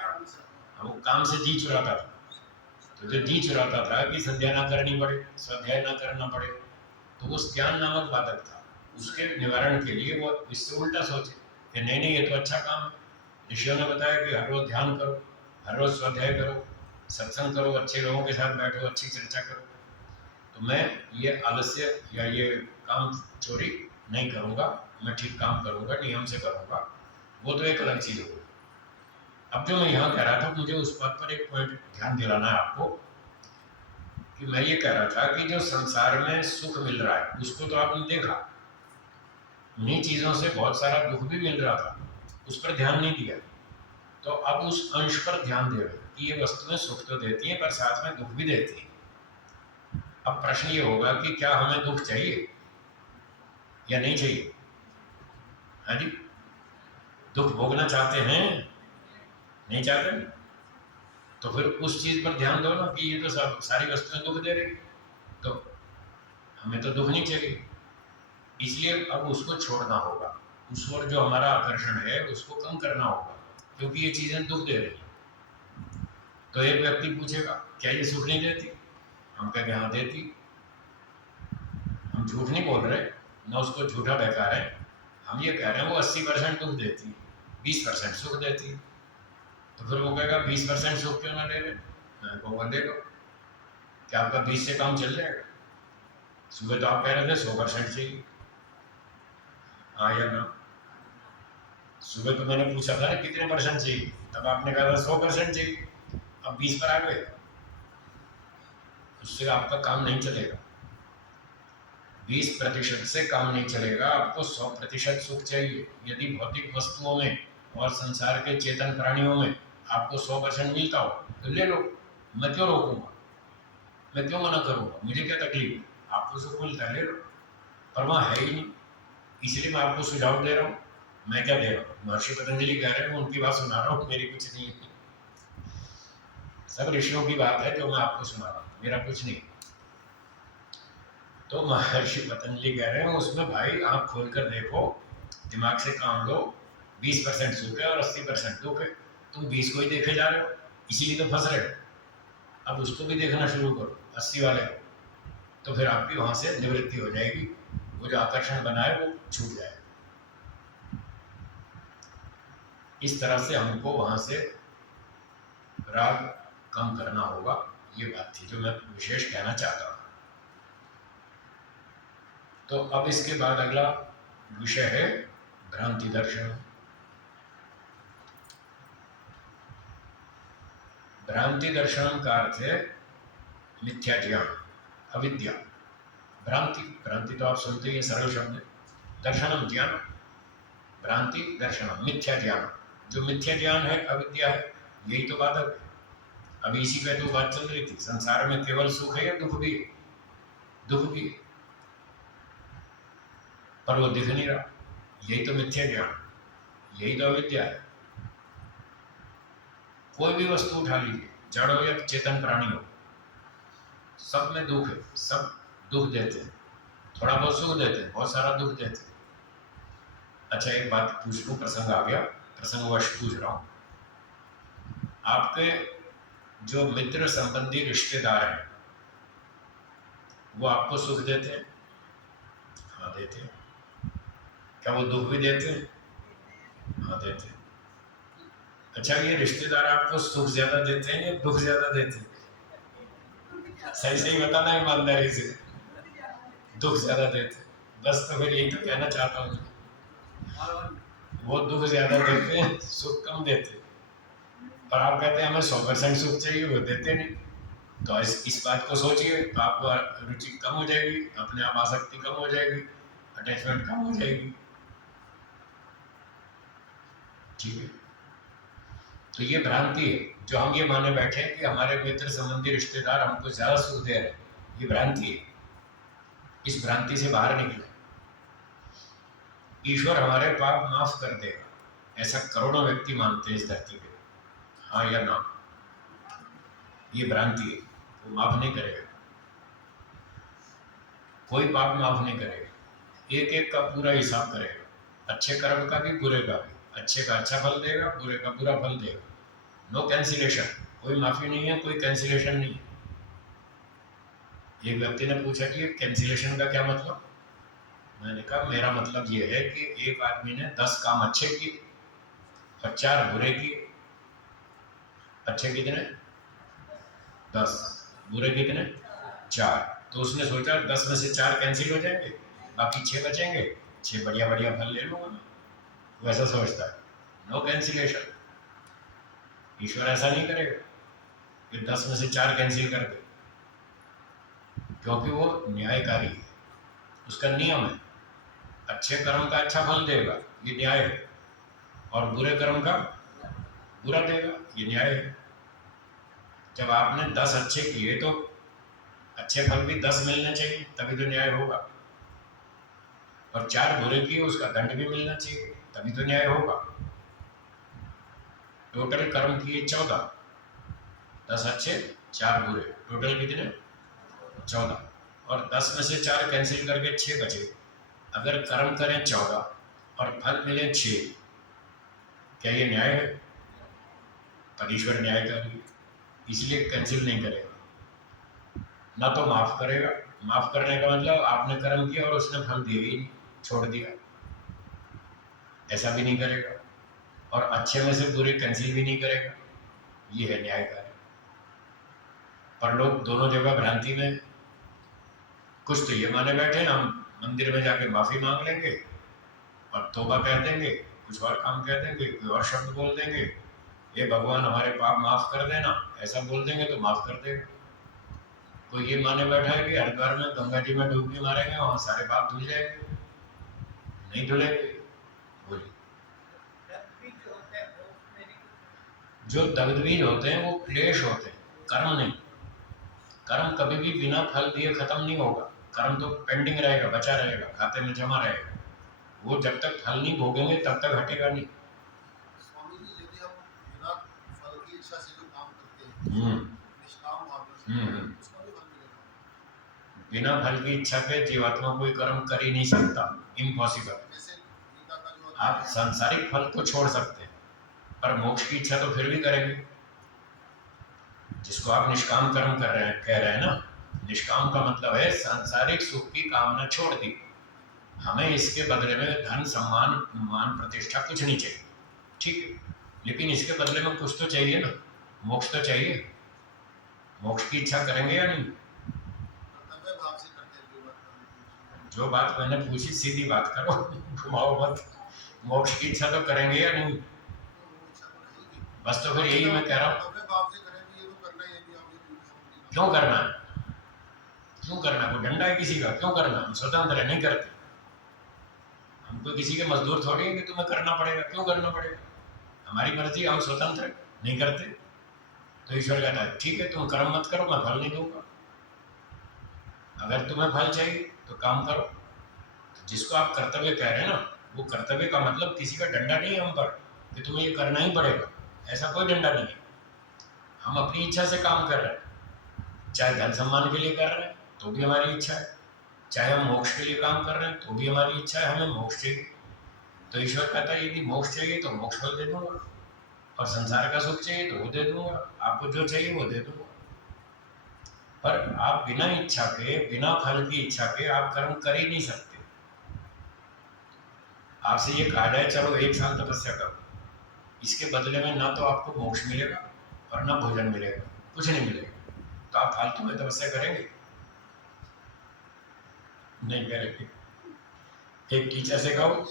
वो काम से जी चुराता था, तो जो जी चुराता था कि संध्या ना करनी पड़े, स्वाध्याय ना करना पड़े, तो वो स्त्यान नामक बाधक था। उसके निवारण के लिए वो इससे उल्टा सोचे कि नहीं नहीं ये तो अच्छा काम है। ऋषियों ने बताया कि हर रोज ध्यान करो, हर रोज स्वाध्याय करो, सत्संग करो, अच्छे लोगों के साथ बैठो, अच्छी चर्चा करो। तो मैं ये आलस्य या ये काम चोरी नहीं करूँगा, मैं ठीक काम करूँगा, नियम से करूँगा, वो तो एक अलग चीज़ होगी। अब जो मैं यहाँ कह रहा था, मुझे उस बात पर एक पॉइंट ध्यान दिलाना है आपको कि मैं ये कह रहा था कि जो संसार में सुख मिल रहा है उसको तो आपने देखा, उन्हीं चीज़ों से बहुत सारा दुख भी मिल रहा था, उस पर ध्यान नहीं दिया। तो अब उस अंश पर ध्यान दे रहे कि ये वस्तुएं सुख तो देती हैं पर साथ में दुख भी देती हैं। अब प्रश्न ये होगा कि क्या हमें दुख चाहिए या नहीं चाहिए? हाँ जी, दुख भोगना चाहते हैं, नहीं चाहते? तो फिर उस चीज पर ध्यान दो ना कि ये तो सब सारी वस्तुएं दुख दे रही, तो हमें तो दुख नहीं चाहिए। इसलिए अब उसको छोड़ना होगा, उस पर जो हमारा आकर्षण है उसको कम करना होगा, क्योंकि ये चीजें दुख दे रही। तो एक व्यक्ति पूछेगा क्या ये सुख नहीं देती? हम कहेंगे हाँ देती। हम झूठ नहीं बोल रहे, न उसको झूठा बहका रहे हैं, हम ये कह रहे हैं वो 80% दुख देती, 20% सुख देती। तो फिर वो कहेगा 20% सुख क्यों ना ले लें? मैं कहूँगा ले लो, क्या आपका 20 से काम चल जाएगा? सुबह तो आप कह रहे थे 100% चाहिए, हाँ या ना? सुबह तो मैंने पूछा था ना कितने परसेंट चाहिए, तब आपने कहा था 100% चाहिए, अब 20 पर आ गए, उससे आपका काम नहीं चलेगा। 20% से काम नहीं चलेगा, आपको 100% सुख चाहिए। यदि भौतिक वस्तुओं में और संसार के चेतन प्राणियों में आपको 100% मिलता हो तो ले लो, मैं क्यों रोकूंगा, मैं क्यों मना करूंगा, मुझे क्या तकलीफ है? आपको सुख मिलता है ले लो, पर वहाँ है ही नहीं, इसलिए मैं आपको सुझाव दे रहा हूँ। मैं क्या दे रहा हूँ, महर्षि पतंजलि कह रहे हैं, उनकी बात सुना रहा हूँ, मेरी कुछ नहीं है, सब ऋषियों की बात है जो मैं आपको सुना रहा हूँ, मेरा कुछ नहीं। तो महर्षि पतंजलि कह रहे हैं उसमें भाई आँख खोलकर देखो, दिमाग से काम लो, 20% सुख है और 80% दुख है, तुम 20 को ही देखे जा रहे हो, इसीलिए तो फंस रहे हो। अब उसको भी देखना शुरू करो, 80 वाले को, तो फिर आपकी वहाँ से निवृत्ति हो जाएगी, वो जो आकर्षण बना है वो छूट जाएगा। इस तरह से हमको वहाँ से राग कम करना होगा, ये बात थी जो मैं विशेष कहना चाहता हूँ। तो अब इसके बाद अगला विषय है भ्रांति दर्शन। भ्रांति दर्शन का अर्थ है मिथ्या ज्ञान, अविद्या। भ्रांति, भ्रांति तो आप सुनते ही सरल शब्द है, दर्शनम ज्ञान, भ्रांति दर्शनम मिथ्या ज्ञान। जो मिथ्या ज्ञान है, अविद्या है, यही तो बाधक है। अब इसी पे तो बात चल रही थी, संसार में केवल सुख है या दुख भी है? दुख भी है, पर वो दिख नहीं रहा, यही तो मिथ्या ज्ञान, यही तो अविद्या है। कोई भी वस्तु उठा लीजिए, जड़ हो या चेतन प्राणी हो, सब में दुख है, सब दुख देते हैं, थोड़ा बहुत सुख देते हैं, बहुत सारा दुख देते हैं। अच्छा एक बात पूछ लूं, प्रसंग आ गया, प्रसंगवश पूछ रहा हूँ, आपके जो मित्र संबंधी रिश्तेदार हैं वो आपको सुख देते हैं? हाँ देते हैं। क्या वो दुख भी देते हैं? हाँ देते हैं। अच्छा, ये रिश्तेदार आपको सुख ज्यादा देते हैं या दुख ज्यादा देते हैं? सही सही बताना ईमानदारी से। दुख ज्यादा देते हैं। बस तो फिर यही तो कहना चाहता हूँ, वो दुख ज्यादा देते हैं, सुख कम देते हैं। और आप कहते हैं हमें 100% सुख चाहिए, वो देते नहीं। तो इस बात को सोचिए तो आपको रुचि कम हो जाएगी, अपने आप आसक्ति कम हो जाएगी, अटैचमेंट कम हो जाएगी। ठीक है, तो ये भ्रांति है जो हम ये माने बैठे हैं कि हमारे मित्र संबंधी रिश्तेदार हमको ज्यादा सुख दे रहे हैं, ये भ्रांति है। इस भ्रांति से बाहर निकले। ईश्वर हमारे पाप माफ कर देगा, ऐसा करोड़ों व्यक्ति मानते हैं इस धरती पे। हाँ या ना? ये भ्रांति है, वो माफ नहीं करेगा, कोई पाप माफ नहीं करेगा, एक एक का पूरा हिसाब करेगा, अच्छे कर्म का भी बुरे का भी। अच्छे का अच्छा फल देगा, बुरे का बुरा फल देगा। नो कैंसिलेशन, कोई माफी नहीं है, कोई कैंसिलेशन नहीं है। एक व्यक्ति ने पूछा कि कैंसिलेशन का क्या मतलब? मैंने कहा मेरा मतलब ये है कि एक आदमी ने 10 काम अच्छे किए और 4 बुरे किए। अच्छे कितने? 10, बुरे कितने? 4। तो उसने सोचा 10 में से 4 कैंसिल हो जाएंगे, बाकी 6 बचेंगे, 6 बढ़िया बढ़िया फल ले लूंगा मैं। वैसा सोचता है। No cancellation. ईश्वर ऐसा नहीं करेगा कि 10 में से 4 कैंसिल कर दे, क्योंकि वो न्यायकारी है, उसका नियम है। अच्छे कर्म का अच्छा फल देगा, ये न्याय है, और बुरे कर्म का बुरा देगा, ये न्याय है। जब आपने 10 अच्छे किए तो अच्छे फल भी 10 मिलने चाहिए, तभी तो न्याय होगा। और 4 बुरे किए, उसका दंड भी मिलना चाहिए, तभी तो न्याय होगा। टोटल कर्म किए 14, 10 अच्छे 4 बुरे, टोटल कितने? 14। और 10 में से 4 कैंसिल करके 6 बचे। अगर कर्म करें 14 और फल मिले 6, क्या ये न्याय है? ईश्वर न्यायकारी है, इसलिए कैंसिल नहीं करेगा, ना तो माफ करेगा। माफ करने का मतलब आपने कर्म किया और उसने फल दिया ही नहीं, छोड़ दिया, ऐसा भी नहीं करेगा। और अच्छे में से बुरे कैंसिल भी नहीं करेगा, ये है न्यायकारी। पर लोग दोनों जगह भ्रांति में, कुछ तो ये माने बैठे हम मंदिर में जाके माफी मांग लेंगे और तौबा कह देंगे, कुछ और काम कह देंगे, कोई और शब्द बोल देंगे, ये भगवान हमारे पाप माफ कर देना, ऐसा बोल देंगे तो माफ कर देगा। कोई ये माने बैठा है कि हरिद्वार में गंगा जी में डुबकी मारेंगे, वहां सारे पाप धुल जाएंगे। नहीं धुलेंगे। बोलिए। जो दग्धबीज होते हैं वो क्लेश होते हैं, कर्म नहीं। कर्म कभी भी बिना फल दिए खत्म नहीं होगा, कर्म तो पेंडिंग रहेगा, बचा रहेगा, खाते में जमा रहेगा। वो जब तक फल नहीं भोगेंगे तब तक हटेगा नहीं। स्वामी जी, यदि हम बिना फल की इच्छा से जो काम करते हैं, निष्काम भाव से, उसका भी फल मिलेगा। बिना फल की इच्छा के जीवात्मा कोई कर्म कर ही नहीं सकता, इम्पॉसिबल। आप सांसारिक फल को छोड़ सकते हैं, पर मोक्ष की इच्छा तो फिर भी करेंगे। जिसको आप निष्काम कर्म कर रहे हैं, कह रहे हैं ना, निष्काम का मतलब है सांसारिक सुख की कामना छोड़ दी, हमें इसके बदले में धन सम्मान मान प्रतिष्ठा कुछ नहीं चाहिए, ठीक है, लेकिन इसके बदले में कुछ तो चाहिए ना, मोक्ष तो चाहिए। मोक्ष की इच्छा करेंगे या नहीं? जो बात मैंने पूछी सीधी बात करो, घुमाओ मत। मोक्ष की इच्छा तो करेंगे या नहीं? बस तो फिर यही मैं कह रहा हूँ, क्यों करना है? क्यों करना? कोई डंडा है किसी का? क्यों करना? हम स्वतंत्र है, नहीं करते। हमको किसी के मजदूर थोड़ी है कि तुम्हें करना पड़ेगा। क्यों करना पड़ेगा? हमारी मर्जी, हम स्वतंत्र है, नहीं करते। तो ईश्वर कहता है ठीक है, तुम कर्म मत करो, मैं फल नहीं दूंगा। अगर तुम्हें फल चाहिए तो काम करो। तो जिसको आप कर्तव्य कह रहे हैं ना, वो कर्तव्य का मतलब किसी का डंडा नहीं है हम पर कि तुम्हें ये करना ही पड़ेगा, ऐसा कोई डंडा नहीं है। हम अपनी इच्छा से काम कर रहे हैं, चाहे धन सम्मान के लिए कर रहे हैं तो भी हमारी इच्छा है, चाहे हम मोक्ष के लिए काम कर रहे हैं तो भी हमारी इच्छा है, हमें मोक्ष चाहिए। तो ईश्वर कहता है यदि मोक्ष चाहिए तो मोक्ष फल दे दूंगा, और संसार का सुख चाहिए तो वो दे दूंगा, आपको जो चाहिए वो दे दूंगा। पर आप बिना इच्छा के, बिना फल की इच्छा के आप कर्म कर ही नहीं सकते। आपसे ये कहा जाए चलो 1 साल तपस्या करो, इसके बदले में ना तो आपको मोक्ष मिलेगा और ना भोजन मिलेगा, कुछ नहीं मिलेगा, तो आप फालतू में तपस्या करेंगे? नहीं करेंगे। एक टीचर से कहो,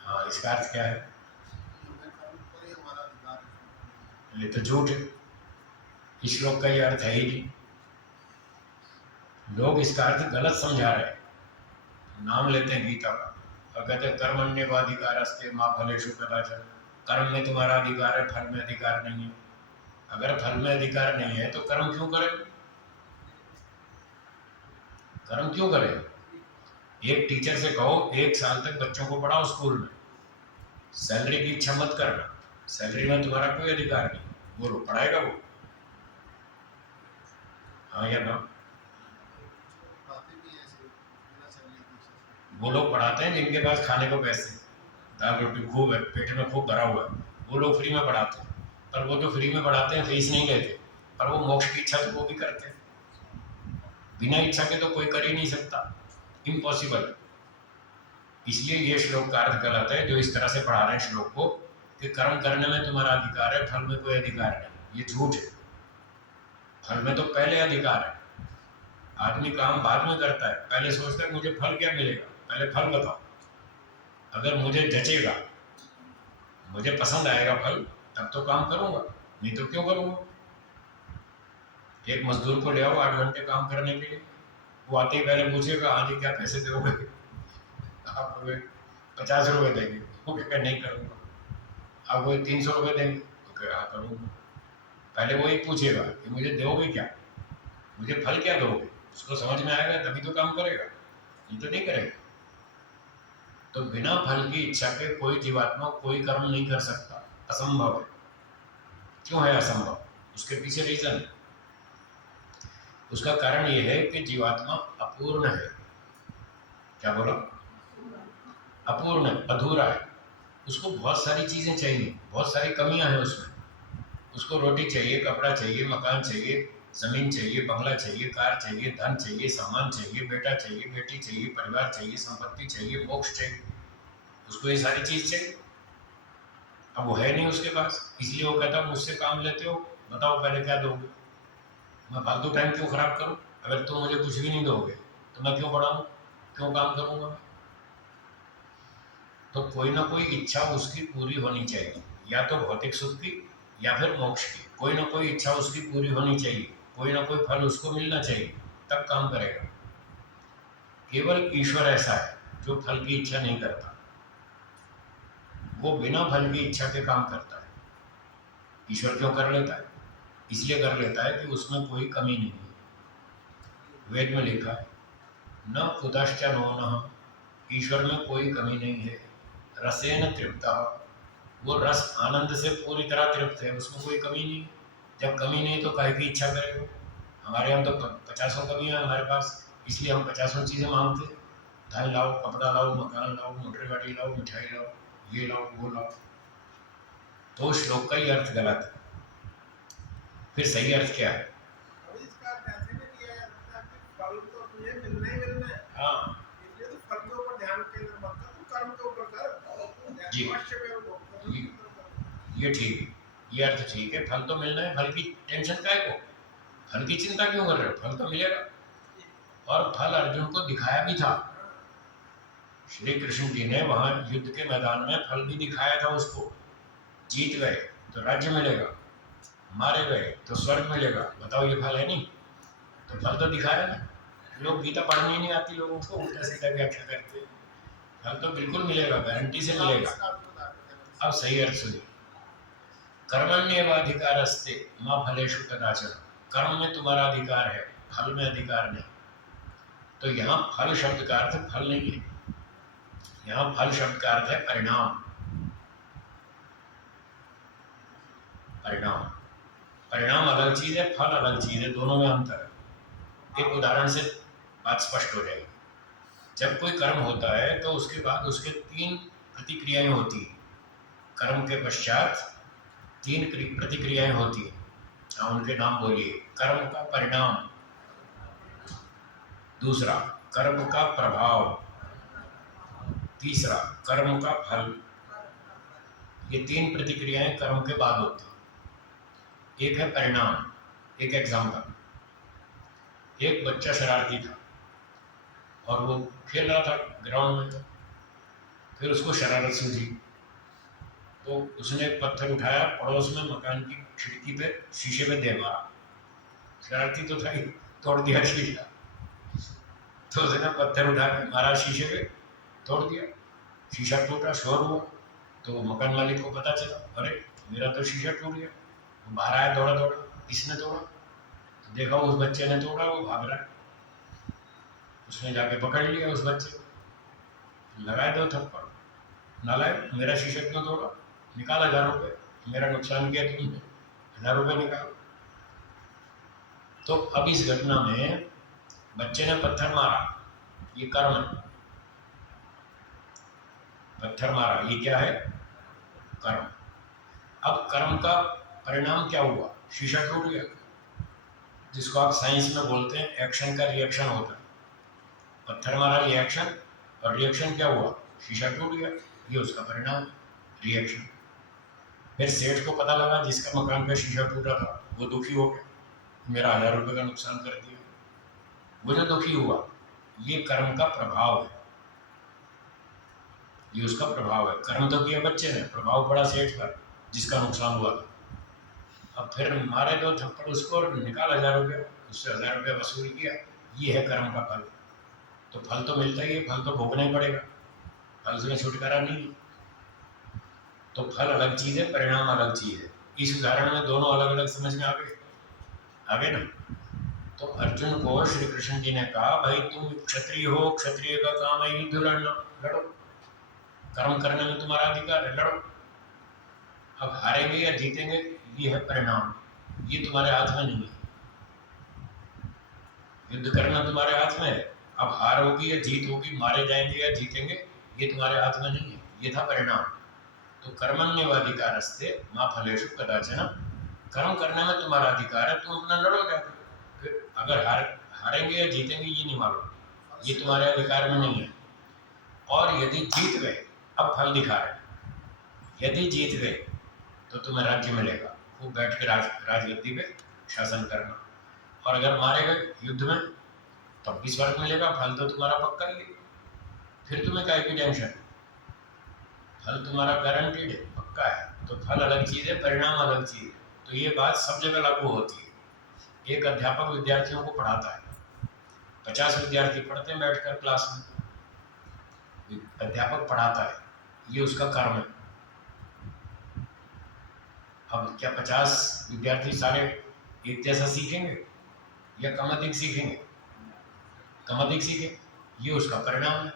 हाँ इसका अर्थ क्या है? ये तो झूठ है, इस श्लोक का ये अर्थ है ही नहीं। लोग इसका अर्थ गलत समझा रहे हैं, नाम लेते हैं गीता का और कहते हैं कर्मण्येवाधिकारस्ते मा फलेषु कदाचन, कर्म में तुम्हारा अधिकार है, फल में अधिकार नहीं है। अगर फल में अधिकार नहीं है तो कर्म क्यों करें? कर्म क्यों करें? एक टीचर से कहो 1 साल तक बच्चों को पढ़ाओ स्कूल में, सैलरी की इच्छा मत करना, सैलरी में तुम्हारा कोई अधिकार नहीं, बोलो पढ़ाएगा वो? हाँ या ना? वो लोग पढ़ाते हैं जिनके पास खाने को पैसे, दाल रोटी खूब है, पेट में खूब भरा हुआ है, वो लोग फ्री में पढ़ाते हैं। पर वो जो फ्री में पढ़ाते हैं फीस नहीं लेते, पर वो मोक्ष की इच्छा तो वो भी करते हैं। बिना इच्छा के तो कोई कर ही नहीं सकता, इम्पॉसिबल। इसलिए ये श्लोक का अर्थ गलत है जो इस तरह से पढ़ा रहे हैं श्लोक को कि कर्म करने में तुम्हारा अधिकार है, फल में कोई अधिकार नहीं। ये झूठ है, फल में तो पहले अधिकार है। आदमी काम बाद में करता है, पहले सोचता है मुझे फल क्या मिलेगा, पहले फल बताओ। अगर मुझे जचेगा, मुझे पसंद आएगा फल, तब तो काम करूंगा, नहीं तो क्यों करूंगा? एक मजदूर को ले आओ 8 घंटे काम करने के लिए, वो आते ही पहले पूछेगा हाँ जी क्या पैसे दोगे? आप 50 रुपये देंगे, वो क्या नहीं करूँगा। आप वो 300 रुपये देंगे, तो क्या हाँ करूँगा। पहले वो ही पूछेगा कि मुझे दोगे क्या, मुझे फल क्या दोगे, उसको समझ में आएगा तभी तो काम करेगा, नहीं तो नहीं करेगा। तो बिना फल की इच्छा के कोई जीवात्मा कोई कर्म नहीं कर सकता, असंभव है। क्यों है असंभव? उसके पीछे रीजन है। उसका कारण ये है कि जीवात्मा अपूर्ण है। क्या बोला? अपूर्ण है, अधूरा है। उसको बहुत सारी चीजें चाहिए, बहुत सारी कमियां हैं उसमें। उसको रोटी चाहिए, कपड़ा चाहिए, मकान चाहिए, जमीन चाहिए, बंगला चाहिए, कार चाहिए, धन चाहिए, सामान चाहिए, बेटा चाहिए, बेटी चाहिए, परिवार चाहिए, संपत्ति चाहिए, मोक्ष चाहिए। उसको ये सारी चीज चाहिए। अब वो है नहीं उसके पास, इसलिए वो कहता है मुझसे काम लेते हो, बताओ पहले क्या दोगे, मैं फालतू टाइम क्यों खराब करूं? अगर तुम मुझे कुछ भी नहीं दोगे तो मैं क्यों पढ़ाऊं, क्यों काम करूंगा? तो कोई ना कोई इच्छा उसकी पूरी होनी चाहिए, या तो भौतिक सुख की या फिर मोक्ष की। कोई ना कोई इच्छा उसकी पूरी होनी चाहिए, कोई ना कोई फल उसको मिलना चाहिए, तब काम करेगा। केवल ईश्वर ऐसा है जो फल की इच्छा नहीं करता, वो बिना फल की इच्छा के काम करता है। ईश्वर क्यों कर लेता है? इसलिए कर लेता है कि उसमें कोई कमी नहीं है। वेद में लिखा है न कुतश्च नो नः, ईश्वर में कोई कमी नहीं है। रसेन तृप्ता, वो रस आनंद से पूरी तरह तृप्त है, उसमें कोई कमी नहीं। जब कमी नहीं तो काहे की इच्छा करेगा? हमारे यहाँ तो 50 कमियाँ हमारे पास, इसलिए हम 50 चीज़ें मांगते हैं। धन लाओ, कपड़ा लाओ, मकान लाओ, मोटर गाड़ी लाओ, मिठाई लाओ, ये लाओ वो लाओ। तो श्लोक का ही अर्थ गलत है। फिर सही अर्थ क्या है? हाँ जी, ये ठीक है, ये अर्थ ठीक है। फल तो मिलना है, फल की टेंशन काहे को, फल की चिंता क्यों कर रहे हो? फल तो मिलेगा। और फल अर्जुन को दिखाया भी था। श्री कृष्ण जी ने वहां युद्ध के मैदान में फल भी दिखाया था उसको। जीत गए तो राज्य मिलेगा, मारे गए तो स्वर्ग मिलेगा। बताओ ये फल है नहीं? तो फल तो दिखाया ना। लोग गीता पढ़नी ही नहीं आती लोगों को, उल्टा सीधा व्याख्या करते। फल तो बिल्कुल मिलेगा, गारंटी से मिलेगा। अब सही अर्थ सुनिए, कर्मण्येवाधिकारस्ते मा फलेषु कदाचन, कर्म में तुम्हारा अधिकार है, फल में अधिकार नहीं। तो यहाँ फल शब्द का अर्थ फल नहीं है, यहाँ फल शब्द का अर्थ है परिणाम। परिणाम, परिणाम अलग चीज है, फल अलग चीज है, दोनों में अंतर है। एक उदाहरण से बात स्पष्ट हो जाएगी। जब कोई कर्म होता है तो उसके बाद उसके 3 प्रतिक्रियाएं होती हैं। कर्म के पश्चात 3 प्रतिक्रियाएं होती हैं। हाँ, उनके नाम बोलिए। कर्म का परिणाम, दूसरा कर्म का प्रभाव, तीसरा कर्म का फल। ये 3 प्रतिक्रियाएं कर्म के बाद होती हैं। एक है परिणाम। एक एग्जाम्पल, एक बच्चा शरारती था और वो खेल रहा था ग्राउंड में। फिर उसको शरारत सूझी तो उसने एक पत्थर उठाया, पड़ोस में मकान की खिड़की पे शीशे पे दे मारा। शरारती तो था ही, तोड़ दिया शीशा। तो उसने पत्थर उठा के मारा शीशे पे, तोड़ दिया। शीशा टूटा, शोर हुआ। तो मकान मालिक को पता चला, अरे मेरा तो शीशा टूट गया। वो बाहर आया दौड़ा दौड़ा, किसने तोड़ा? तो देखा उस बच्चे ने तोड़ा, वो भाग रहा है। उसने जाके पकड़ लिया उस बच्चे को, लगाए 2 थप्पड़। नालायक, मेरा शीशा क्यों तोड़ा? निकाल 1000 रुपये, मेरा नुकसान किया तुमने, 1000 रुपये निकाल। तो अब इस घटना में बच्चे ने पत्थर मारा, ये कर्म है। पत्थर मारा, ये क्या है? कर्म। अब कर्म का परिणाम क्या हुआ? शीशा टूट गया, जिसको आप साइंस में बोलते हैं एक्शन का रिएक्शन होता है। पत्थर मारा, ये एक्शन, और रिएक्शन क्या हुआ? शीशा टूट गया। ये उसका परिणाम, रिएक्शन। फिर सेठ को पता लगा जिसका मकान का शीशा टूटा था, वो दुखी हो गया, मेरा 1000 रुपये का नुकसान कर दिया। वो जो दुखी हुआ, ये कर्म का प्रभाव है। ये उसका प्रभाव है। कर्म तो किया बच्चे ने, प्रभाव पड़ा सेठ पर जिसका नुकसान हुआ था। अब फिर मारे 2 थप्पड़ उसको और निकाल 1000 रुपये, उससे 1000 रुपये वसूल किया। ये है कर्म का फल। तो फल तो मिलता ही है, फल तो भोगना ही पड़ेगा, फल से छुटकारा नहीं। तो फल अलग चीज है, परिणाम अलग चीज है। इस उदाहरण में दोनों अलग अलग समझ में आ गए ना। तो अर्जुन को श्री कृष्ण जी ने कहा, भाई तुम क्षत्रिय हो, क्षत्रिय का काम है युद्ध लड़ना, लड़ो, कर्म करने में तुम्हारा अधिकार है, लड़ो। अब हारेंगे या जीतेंगे, ये है परिणाम, ये तुम्हारे हाथ में नहीं है। युद्ध करना तुम्हारे हाथ में है। अब हार होगी या जीत होगी, मारे जाएंगे या जीतेंगे, ये तुम्हारे हाथ में नहीं है। ये था परिणाम। तो कर्मण्येवाधिकारस्ते मा फलेषु कदाचन, कर्म करने में तुम्हारा अधिकार है, तुम अपना लड़ो जाकर। फिर अगर हारेंगे या जीतेंगे ये नहीं मालूम, ये तुम्हारे अधिकार में नहीं है। और यदि जीत गए, अब फल दिखा रहे, यदि जीत गए तो तुम्हें राज्य मिलेगा, खूब बैठ के राजगद्दी पे शासन करना। और अगर मारे गए युद्ध में, तब भी स्वर्ग मिलेगा, फल तो तुम्हारा पक्का ही है। फिर तुम्हें काय की टेंशन? फल तुम्हारा गारंटीड है, पक्का है। तो फल अलग चीज़ है, परिणाम अलग चीज़ है। तो ये बात सब जगह लागू होती है। एक अध्यापक विद्यार्थियों को पढ़ाता है, 50 विद्यार्थी पढ़ते हैं बैठकर क्लास में, अध्यापक पढ़ाता है, ये उसका कर्म है। अब क्या 50 विद्यार्थी सारे एक जैसा सीखेंगे या कम अधिक सीखेंगे? कम अधिक सीखें, ये उसका परिणाम है।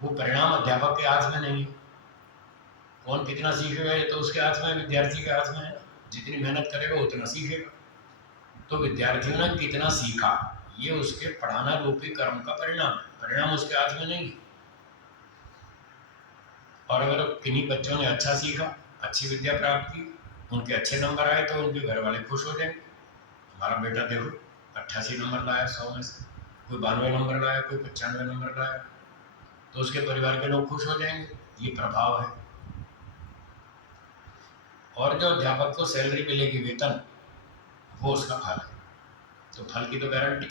वो परिणाम अध्यापक के हाथ में नहीं है। कौन कितना सीखेगा ये तो उसके हाथ में, विद्यार्थी के हाथ में है। जितनी मेहनत करेगा उतना सीखेगा। तो विद्यार्थियों ने कितना सीखा, ये उसके पढ़ाना रूपी कर्म का परिणाम है। परिणाम उसके हाथ में नहीं है। और अगर किन्हीं बच्चों ने अच्छा सीखा, अच्छी विद्या प्राप्त की, उनके अच्छे नंबर आए, तो उनके घर वाले खुश हो जाएंगे। हमारा बेटा देखो 88 नंबर लाया 100 में से, कोई 92 नंबर लाया, कोई 95 नंबर लाया, तो उसके परिवार के लोग खुश हो जाएंगे। ये प्रभाव है। और जो अध्यापक को सैलरी मिलेगी, वेतन, वो उसका फल है। तो फल की तो गारंटी,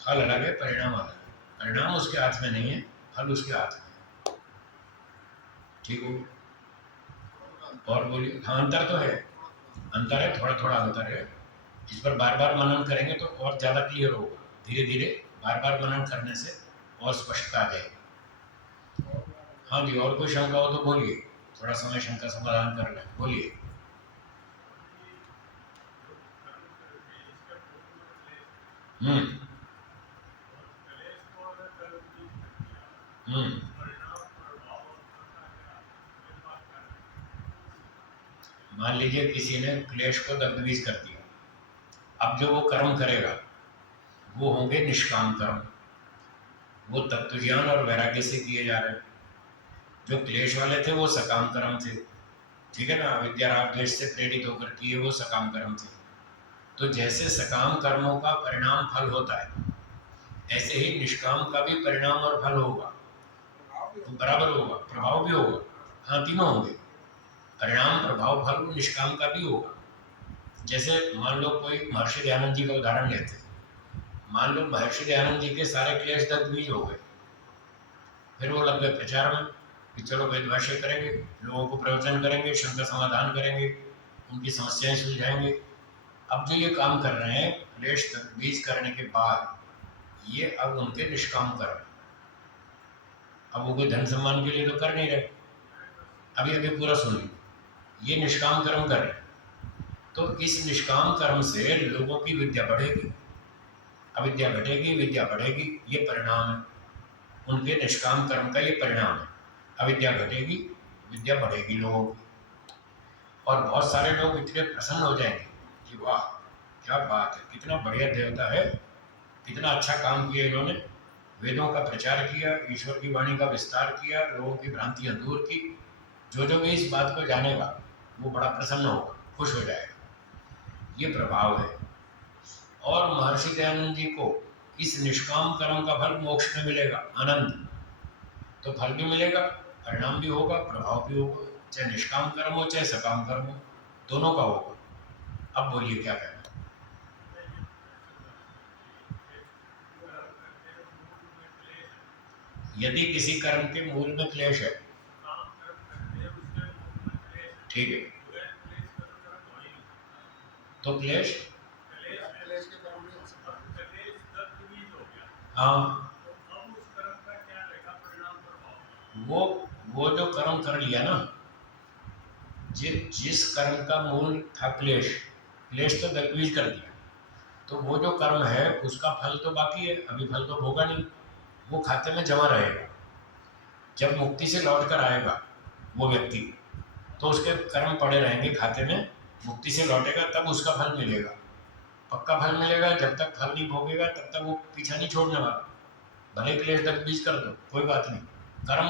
फल अलग है, परिणाम अलग है। परिणाम उसके हाथ में नहीं है, फल उसके हाथ में है। ठीक हो? और बोलिए। हाँ, अंतर तो है, अंतर है, थोड़ा थोड़ा अंतर है। इस पर बार बार मनन करेंगे तो और ज़्यादा क्लियर होगा। धीरे धीरे बार बार मनन करने से और स्पष्टता आ जाएगी। हाँ जी, और कोई शंका हो तो बोलिए, थोड़ा समय शंका समाधान कर लें, बोलिए। हम्म हम्म मान लीजिए किसी ने क्लेश को दग्धबीज कर दिया, अब जो वो कर्म करेगा वो होंगे निष्काम कर्म, वो तत्व ज्ञान और वैराग्य से किए जा रहे हैं। जो क्लेश वाले थे वो सकाम कर्म थे, ठीक है ना, अविद्या राग द्वेष से प्रेरित होकर किए वो सकाम कर्म थे। तो जैसे सकाम कर्मों का परिणाम फल होता है, ऐसे ही निष्काम का भी परिणाम और फल होगा, तो बराबर होगा, प्रभाव भी होगा। हाँ, तीनों होंगे, परिणाम प्रभाव फल निष्काम का भी होगा। जैसे मान लो कोई महर्षि दयानंद जी का उदाहरण लेते हैं, मान लो महर्षि दयानंद जी के सारे क्लेश दग्धबीज हो गए, फिर वो लग गए प्रचार में कि चलो वेद भाष्य करेंगे, लोगों को प्रवचन करेंगे, शंका समाधान करेंगे, उनकी समस्याएं सुलझाएंगे। अब जो ये काम कर रहे हैं क्लेश दग्धबीज करने के बाद, ये अब उनके निष्काम कर्म, अब वो कोई धन सम्मान के लिए तो कर नहीं रहे, अभी अभी पूरा सुनिए, ये निष्काम कर्म कर रहे हैं। तो इस निष्काम कर्म से लोगों की विद्या बढ़ेगी, अविद्या घटेगी, विद्या बढ़ेगी, ये परिणाम है उनके निष्काम कर्म का, ये परिणाम है। अविद्या घटेगी, विद्या बढ़ेगी लोगों की, और बहुत सारे लोग इतने प्रसन्न हो जाएंगे कि वाह क्या बात है, कितना बढ़िया देवता है, कितना अच्छा काम किया इन्होंने, वेदों का प्रचार किया, ईश्वर की वाणी का विस्तार किया, लोगों की भ्रांतियां दूर की। जो भी इस बात को जानेगा वो बड़ा प्रसन्न होगा, खुश हो जाएगा, ये प्रभाव है। और महर्षि दयानंद जी को इस निष्काम कर्म का फल मोक्ष में मिलेगा, आनंद, तो फल भी मिलेगा, परिणाम भी होगा, प्रभाव भी होगा, चाहे निष्काम कर्म हो चाहे सकाम कर्म हो, दोनों का होगा। अब बोलिए क्या कहना। यदि किसी कर्म के मूल में क्लेश है, ठीक है, तो क्लेश, क्लेश के कर्म नहीं हो सकता। हाँ, वो जो कर्म कर लिया ना, जिस कर्म का मूल था क्लेश, क्लेश तो दग्धबीज कर दिया, तो वो जो कर्म है उसका फल तो बाकी है, अभी फल तो होगा नहीं, वो खाते में जमा रहेगा। जब मुक्ति से लौट कर आएगा वो व्यक्ति, तो उसके कर्म पड़े रहेंगे खाते में, मुक्ति से लौटेगा तब उसका फल मिलेगा, पक्का फल मिलेगा। जब तक फल नहीं भोगेगा तब तक वो पीछा नहीं छोड़ने वाला, भले क्लेश दग्धबीज कर दो कोई बात नहीं, कर्म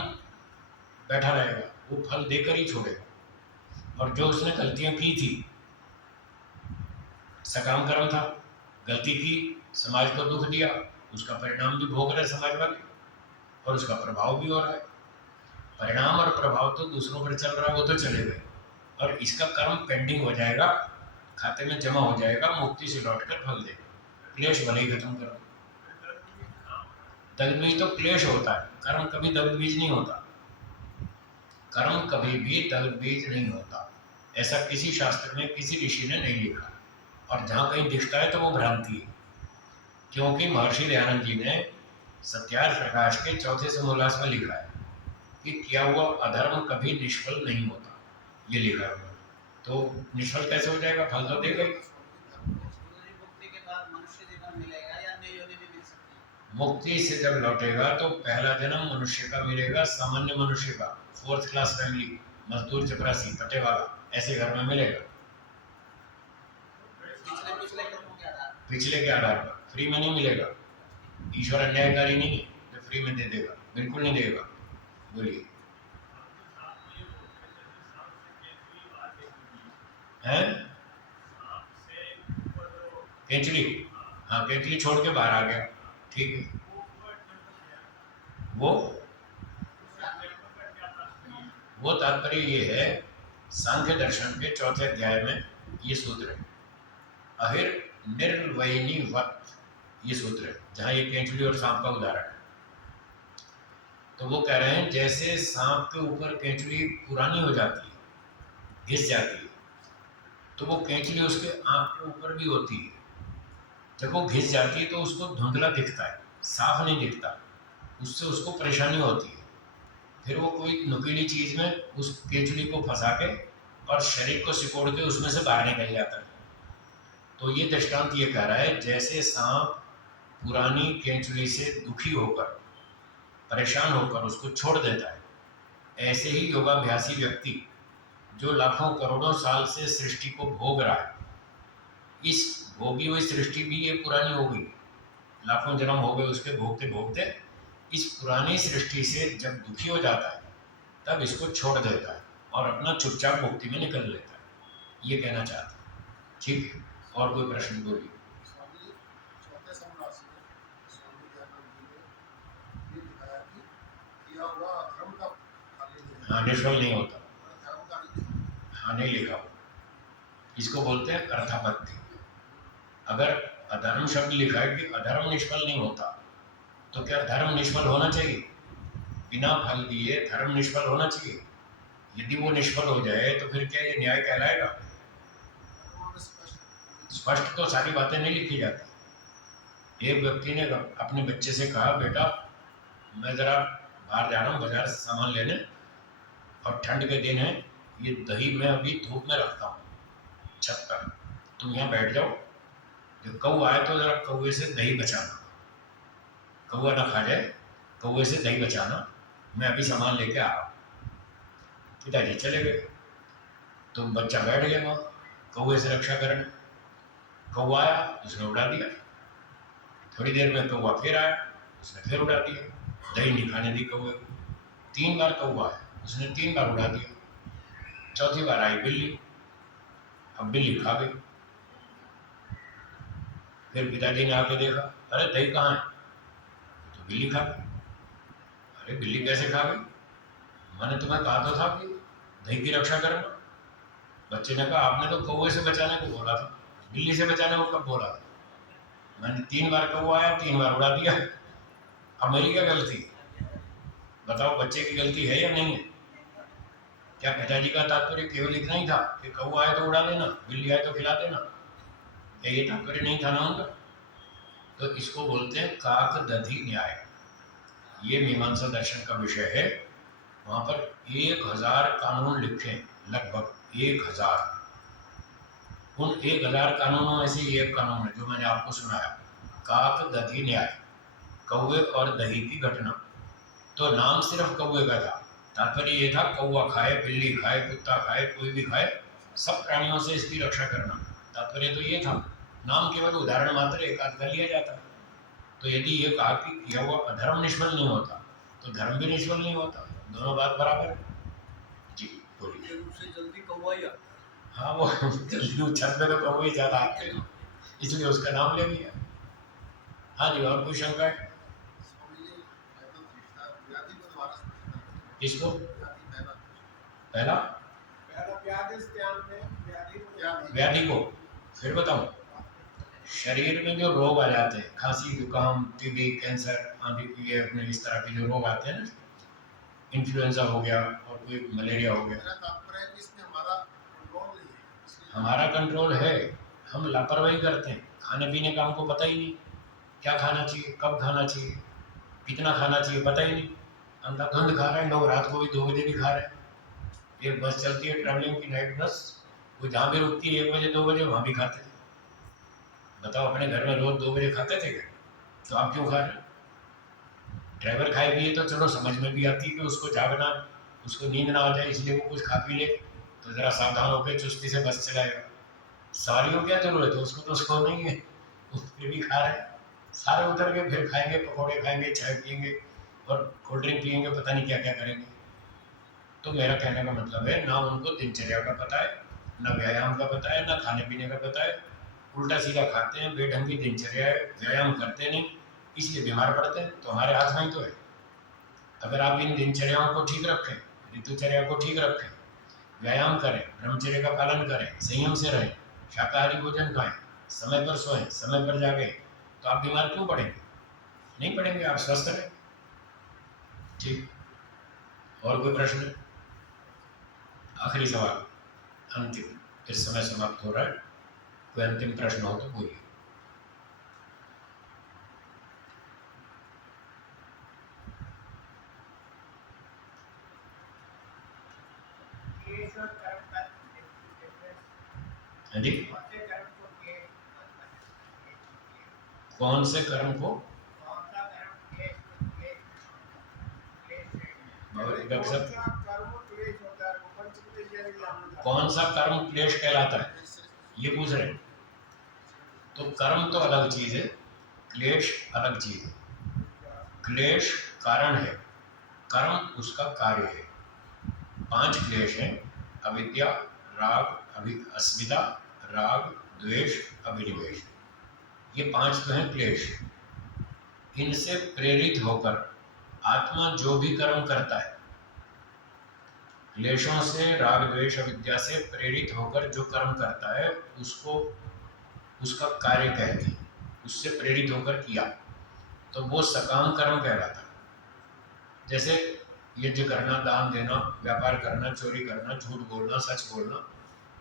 बैठा रहेगा, वो फल देकर ही छोड़ेगा। और जो उसने गलतियां की थी, सकाम कर्म था, गलती की, समाज को दुख दिया, उसका परिणाम भी भोग रहे समाज वाले, और उसका प्रभाव भी हो रहा है। परिणाम और प्रभाव तो दूसरों पर चल रहा है, वो तो चले गए, और इसका कर्म पेंडिंग हो जाएगा, खाते में जमा हो जाएगा, मुक्ति से लौटकर फल देगा, क्लेश भले ही खत्म करो। दग्धबीज तो क्लेश होता है, कर्म कभी दग्धबीज नहीं होता, कर्म कभी भी दग्धबीज नहीं होता, ऐसा किसी शास्त्र में किसी ऋषि ने नहीं लिखा, और जहाँ कहीं दिखता है तो वो भ्रांति है। क्योंकि महर्षि दयानंद जी ने सत्यार्थ प्रकाश के चौथे समोल्लास में लिखा है कि किया हुआ अधर्म कभी निष्फल नहीं होता, ये लिखा है। तो निष्फल कैसे हो जाएगा, फल तो देगा ही। मुक्ति से जब लौटेगा तो पहला जन्म मनुष्य का मिलेगा, सामान्य मनुष्य का, 4th क्लास फैमिली, मजदूर चपरासी पट्टे वाला, ऐसे घर में मिलेगा, पिछले के आधार पर, फ्री में नहीं मिलेगा। ईश्वर अन्यायकारी नहीं है तो फ्री में दे देगा, बिल्कुल नहीं देगा। बोलिए, हैं? केंचुली, हाँ केंचुली छोड़ के बाहर आ गया, ठीक है। वो तात्पर्य ये है, सांख्य दर्शन के चौथे अध्याय में ये सूत्र है, अहिर निर्वयनी वत, ये सूत्र है, जहाँ ये केंचुली और सांप का उदाहरण है। तो वो कह रहे हैं जैसे सांप के ऊपर केंचुली पुरानी हो जाती है, घिस जाती है, तो वो केंचुली उसके आँख के ऊपर भी होती है, जब वो घिस जाती है तो उसको धुंधला दिखता है, साफ नहीं दिखता, उससे उसको परेशानी होती है। फिर वो कोई नुकीली चीज़ में उस केंचुली को फंसा के और शरीर को सिकोड़ के उसमें से बाहर निकल जाता है। तो ये दृष्टांत ये कह रहा है जैसे सांप पुरानी केंचुली से दुखी होकर, परेशान होकर उसको छोड़ देता है, ऐसे ही योगाभ्यासी व्यक्ति जो लाखों करोड़ों साल से सृष्टि को भोग रहा है, इस भोगी हुई सृष्टि भी ये पुरानी हो गई, लाखों जन्म हो गए उसके भोगते भोगते, इस पुरानी सृष्टि से जब दुखी हो जाता है तब इसको छोड़ देता है और अपना चुपचाप मुक्ति में निकल लेता है। ये कहना चाहता हूँ। ठीक है, और कोई प्रश्न बोलिए। स्वामी जी, चौथे समराशि में स्वामी दयानंद जी ने ये दिखाया कि किया हुआ धर्म का फल नहीं है। हाँ, निष्फल नहीं होता। धर्म का नहीं लिखा। हाँ, नहीं लिखा हुआ। इसको बोलते हैं अर्थापत्ति। अगर अधर्म शब्द लिखा है कि अधर्म निष्फल नहीं होता, तो क्या धर्म निष्फल होना चाहिए? बिना फल दिए धर्म निष्फल होना चाहिए। यदि वो निष्फल हो जाए तो फिर क्या ये न्याय कहलाएगा? स्पष्ट तो सारी बातें नहीं लिखी जाती। एक व्यक्ति ने अपने बच्चे से कहा, बेटा मैं ज़रा बाहर जा रहा हूँ बाजार से सामान लेने, और ठंड के दिन है, ये दही मैं अभी धूप में रखता हूँ छत पर, तुम यहाँ बैठ जाओ, जब कौवा आए तो ज़रा कौवे से दही बचाना, कौवा ना खा जाए, कौवे से दही बचाना, मैं अभी सामान लेके आ रहा हूँ। पिताजी चले गए, तो बच्चा बैठ गया वहाँ कौवे से रक्षा करने। कौवा आया, उसने उड़ा दिया। थोड़ी देर में कौवा फिर आया, उसने फिर उड़ा दिया। दही नहीं खाने दी कौवे को। 3 बार कौवा आया, उसने 3 बार उड़ा दिया। चौथी बार आई बिल्ली, अब बिल्ली खा गई। फिर पिताजी ने आके देखा, अरे दही कहाँ है? तो बिल्ली खा गई। अरे बिल्ली कैसे खा गई? मैंने तुम्हें कहा तो था कि दही की रक्षा करना। बच्चे ने कहा, आपने तो कौवे से बचाने को बोला था, बिल्ली से बचाने को कब बोला था? मैंने 3 बार कौवा आया, 3 बार उड़ा दिया। अब मेरी क्या गलती? बताओ, बच्चे की गलती है या नहीं है? क्या पिताजी का तात्पर्य केवल इतना ही था कि कौवा आए तो उड़ा देना, बिल्ली आए तो खिला देना? क्या ये तात्पर्य नहीं था ना उनका? तो इसको बोलते हैं काक दधि न्याय। ये मीमांसा दर्शन का विषय है। वहाँ पर 1000 कानून लिखे, लगभग 1000। उन 1000 कानूनों में से एक कानून है जो मैंने आपको सुनाया, काक दधि न्याय, कौवे और दही की घटना। तो नाम सिर्फ कौवे का था, तात्पर्य ये था कौवा खाए, बिल्ली खाए, कुत्ता खाए, कोई भी खाए, सब प्राणियों से इसकी रक्षा करना। तात्पर्य तो ये था, नाम केवल उदाहरण मात्र एक आध कर लिया जाता। तो यदि ये कहा कि किया हुआ अधर्म निष्फल नहीं होता, तो धर्म भी निष्फल नहीं होता। दोनों बात बराबर है। जी बोलिए। उससे जल्दी कौवा ही आता है। हाँ, वो जल्दी छत में तो कौवे ज़्यादा आते हैं, इसलिए उसका नाम ले लिया। हाँ जी, और कोई शंका है? स्वामी जी, मैं तो पूछता, व्याधि को दोबारा से पूछता हूँ। किसको? व्याधि पहला व्याधि को फिर बताऊं। शरीर में जो रोग आ जाते हैं, खांसी, जुकाम, टीबी, कैंसर आदि, ये अपने इस तरह के जो रोग आते हैं ना, इन्फ्लुएंजा हो गया और कोई मलेरिया हो गया, मेरा तात्पर्य है कि इसमें हमारा कंट्रोल नहीं है, इसलिए हमारा कंट्रोल है, हम लापरवाही करते हैं। खाने पीने का हमको पता ही नहीं, क्या खाना चाहिए, कब खाना चाहिए, कितना खाना चाहिए, पता ही नहीं। अंधाधुंध खा रहे हैं लोग, रात को भी 2 बजे भी खा रहे हैं। एक बस चलती है ट्रैवलिंग की, नाइट बस, वो जहाँ भी रुकती है 1 बजे 2 बजे वहाँ भी खाते हैं। बताओ, अपने घर में रोज 2 बजे खाते थे क्या? तो आप क्यों खा रहे? ड्राइवर खाए पिए तो चलो समझ में भी आती है कि उसको जागना, उसको नींद ना आ जाए, इसलिए वो कुछ खा पी ले, तो ज़रा सावधान होकर चुस्ती से बस चलाएगा। सवारी को क्या जरूरत है, उसको तो सो नहीं है, उसके भी खा रहे हैं। सारे उतर के फिर खाएंगे, पकौड़े खाएंगे, चाय पियेंगे और कोल्ड ड्रिंक पियेंगे, पता नहीं क्या क्या करेंगे। तो मेरा कहने का मतलब है, ना उनको दिनचर्या का पता है, ना व्यायाम का पता है, ना खाने पीने का पता है, उल्टा सीधा खाते हैं, बेढंग की दिनचर्या है, व्यायाम करते नहीं, इसलिए बीमार पड़ते हैं। तो हमारे हाथ में ही तो है। अगर आप इन दिनचर्याओं को ठीक रखें, ऋतुचर्या को ठीक रखें, व्यायाम करें, ब्रह्मचर्य का पालन करें, संयम से रहें, शाकाहारी भोजन खाएं, समय पर सोएं, समय पर जागें, तो आप बीमार क्यों पड़ेंगे? नहीं पड़ेंगे, आप स्वस्थ रहें। ठीक, और कोई प्रश्न? आखिरी सवाल, अंतिम, इस समय समाप्त हो रहा है। कोई अंतिम प्रश्न हो तो बोलिए। हाँ जी, कौन से कर्म को? कौन सा कर्म क्लेश कहलाता है, ये पूछ रहे हैं? तो कर्म तो अलग चीज है, क्लेश अलग चीज है। क्लेश कारण है, कर्म उसका कार्य है। 5 क्लेश हैं: अविद्या, राग, अस्मिता, राग, द्वेष, अभिनिवेश। ये 5 तो हैं क्लेश। इनसे प्रेरित होकर आत्मा जो भी कर्म करता है, क्लेशों से, राग, द्वेष, अविद्या से प्रेरित होकर जो कर्म करता है उसको उसका कार्य कहते हैं। उससे प्रेरित होकर किया तो वो सकाम कर्म कहलाता है। जैसे यज्ञ करना, दान देना, व्यापार करना, चोरी करना, झूठ बोलना, सच बोलना,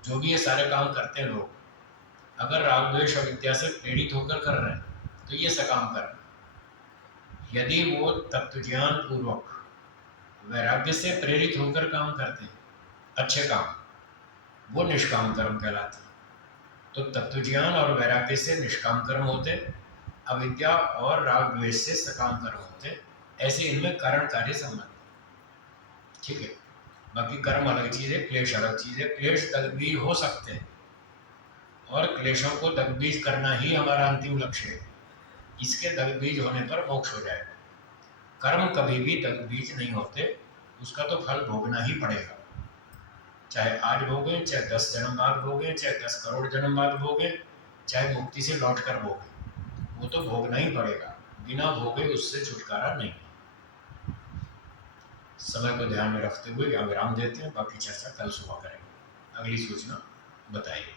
जो भी ये सारे काम करते हैं लोग, अगर राग, द्वेष, अविद्या से प्रेरित होकर कर रहे हैं तो ये सकाम कर्म। यदि वो तत्वज्ञान पूर्वक वैराग्य से प्रेरित होकर काम करते हैं, अच्छे काम, वो निष्काम कर्म कहलाते हैं। तो तत्वज्ञान और वैराग्य से निष्काम कर्म होते, अविद्या और राग द्वेष से सकाम कर्म होते। ऐसे इनमें कारण कार्य संबंध, ठीक है। बाकी कर्म अलग चीज है, क्लेश अलग चीज है। क्लेश दग्धबीज हो सकते हैं और क्लेशों को दग्धबीज करना ही हमारा अंतिम लक्ष्य है। इसके दग्धबीज होने पर मोक्ष हो जाएगा। कर्म कभी भी दग्धबीज नहीं होते, उसका तो फल भोगना ही पड़ेगा। चाहे आज भोगे, चाहे 10 जन्म बाद भोगे, चाहे 10 करोड़ जन्म बाद भोगे, चाहे मुक्ति से लौट कर भोगे, वो तो भोगना ही पड़ेगा। बिना भोगे उससे छुटकारा नहीं। समय को ध्यान में रखते हुए यहाँ विराम देते हैं, बाकी चर्चा कल सुबह करेंगे। अगली सूचना बताइए।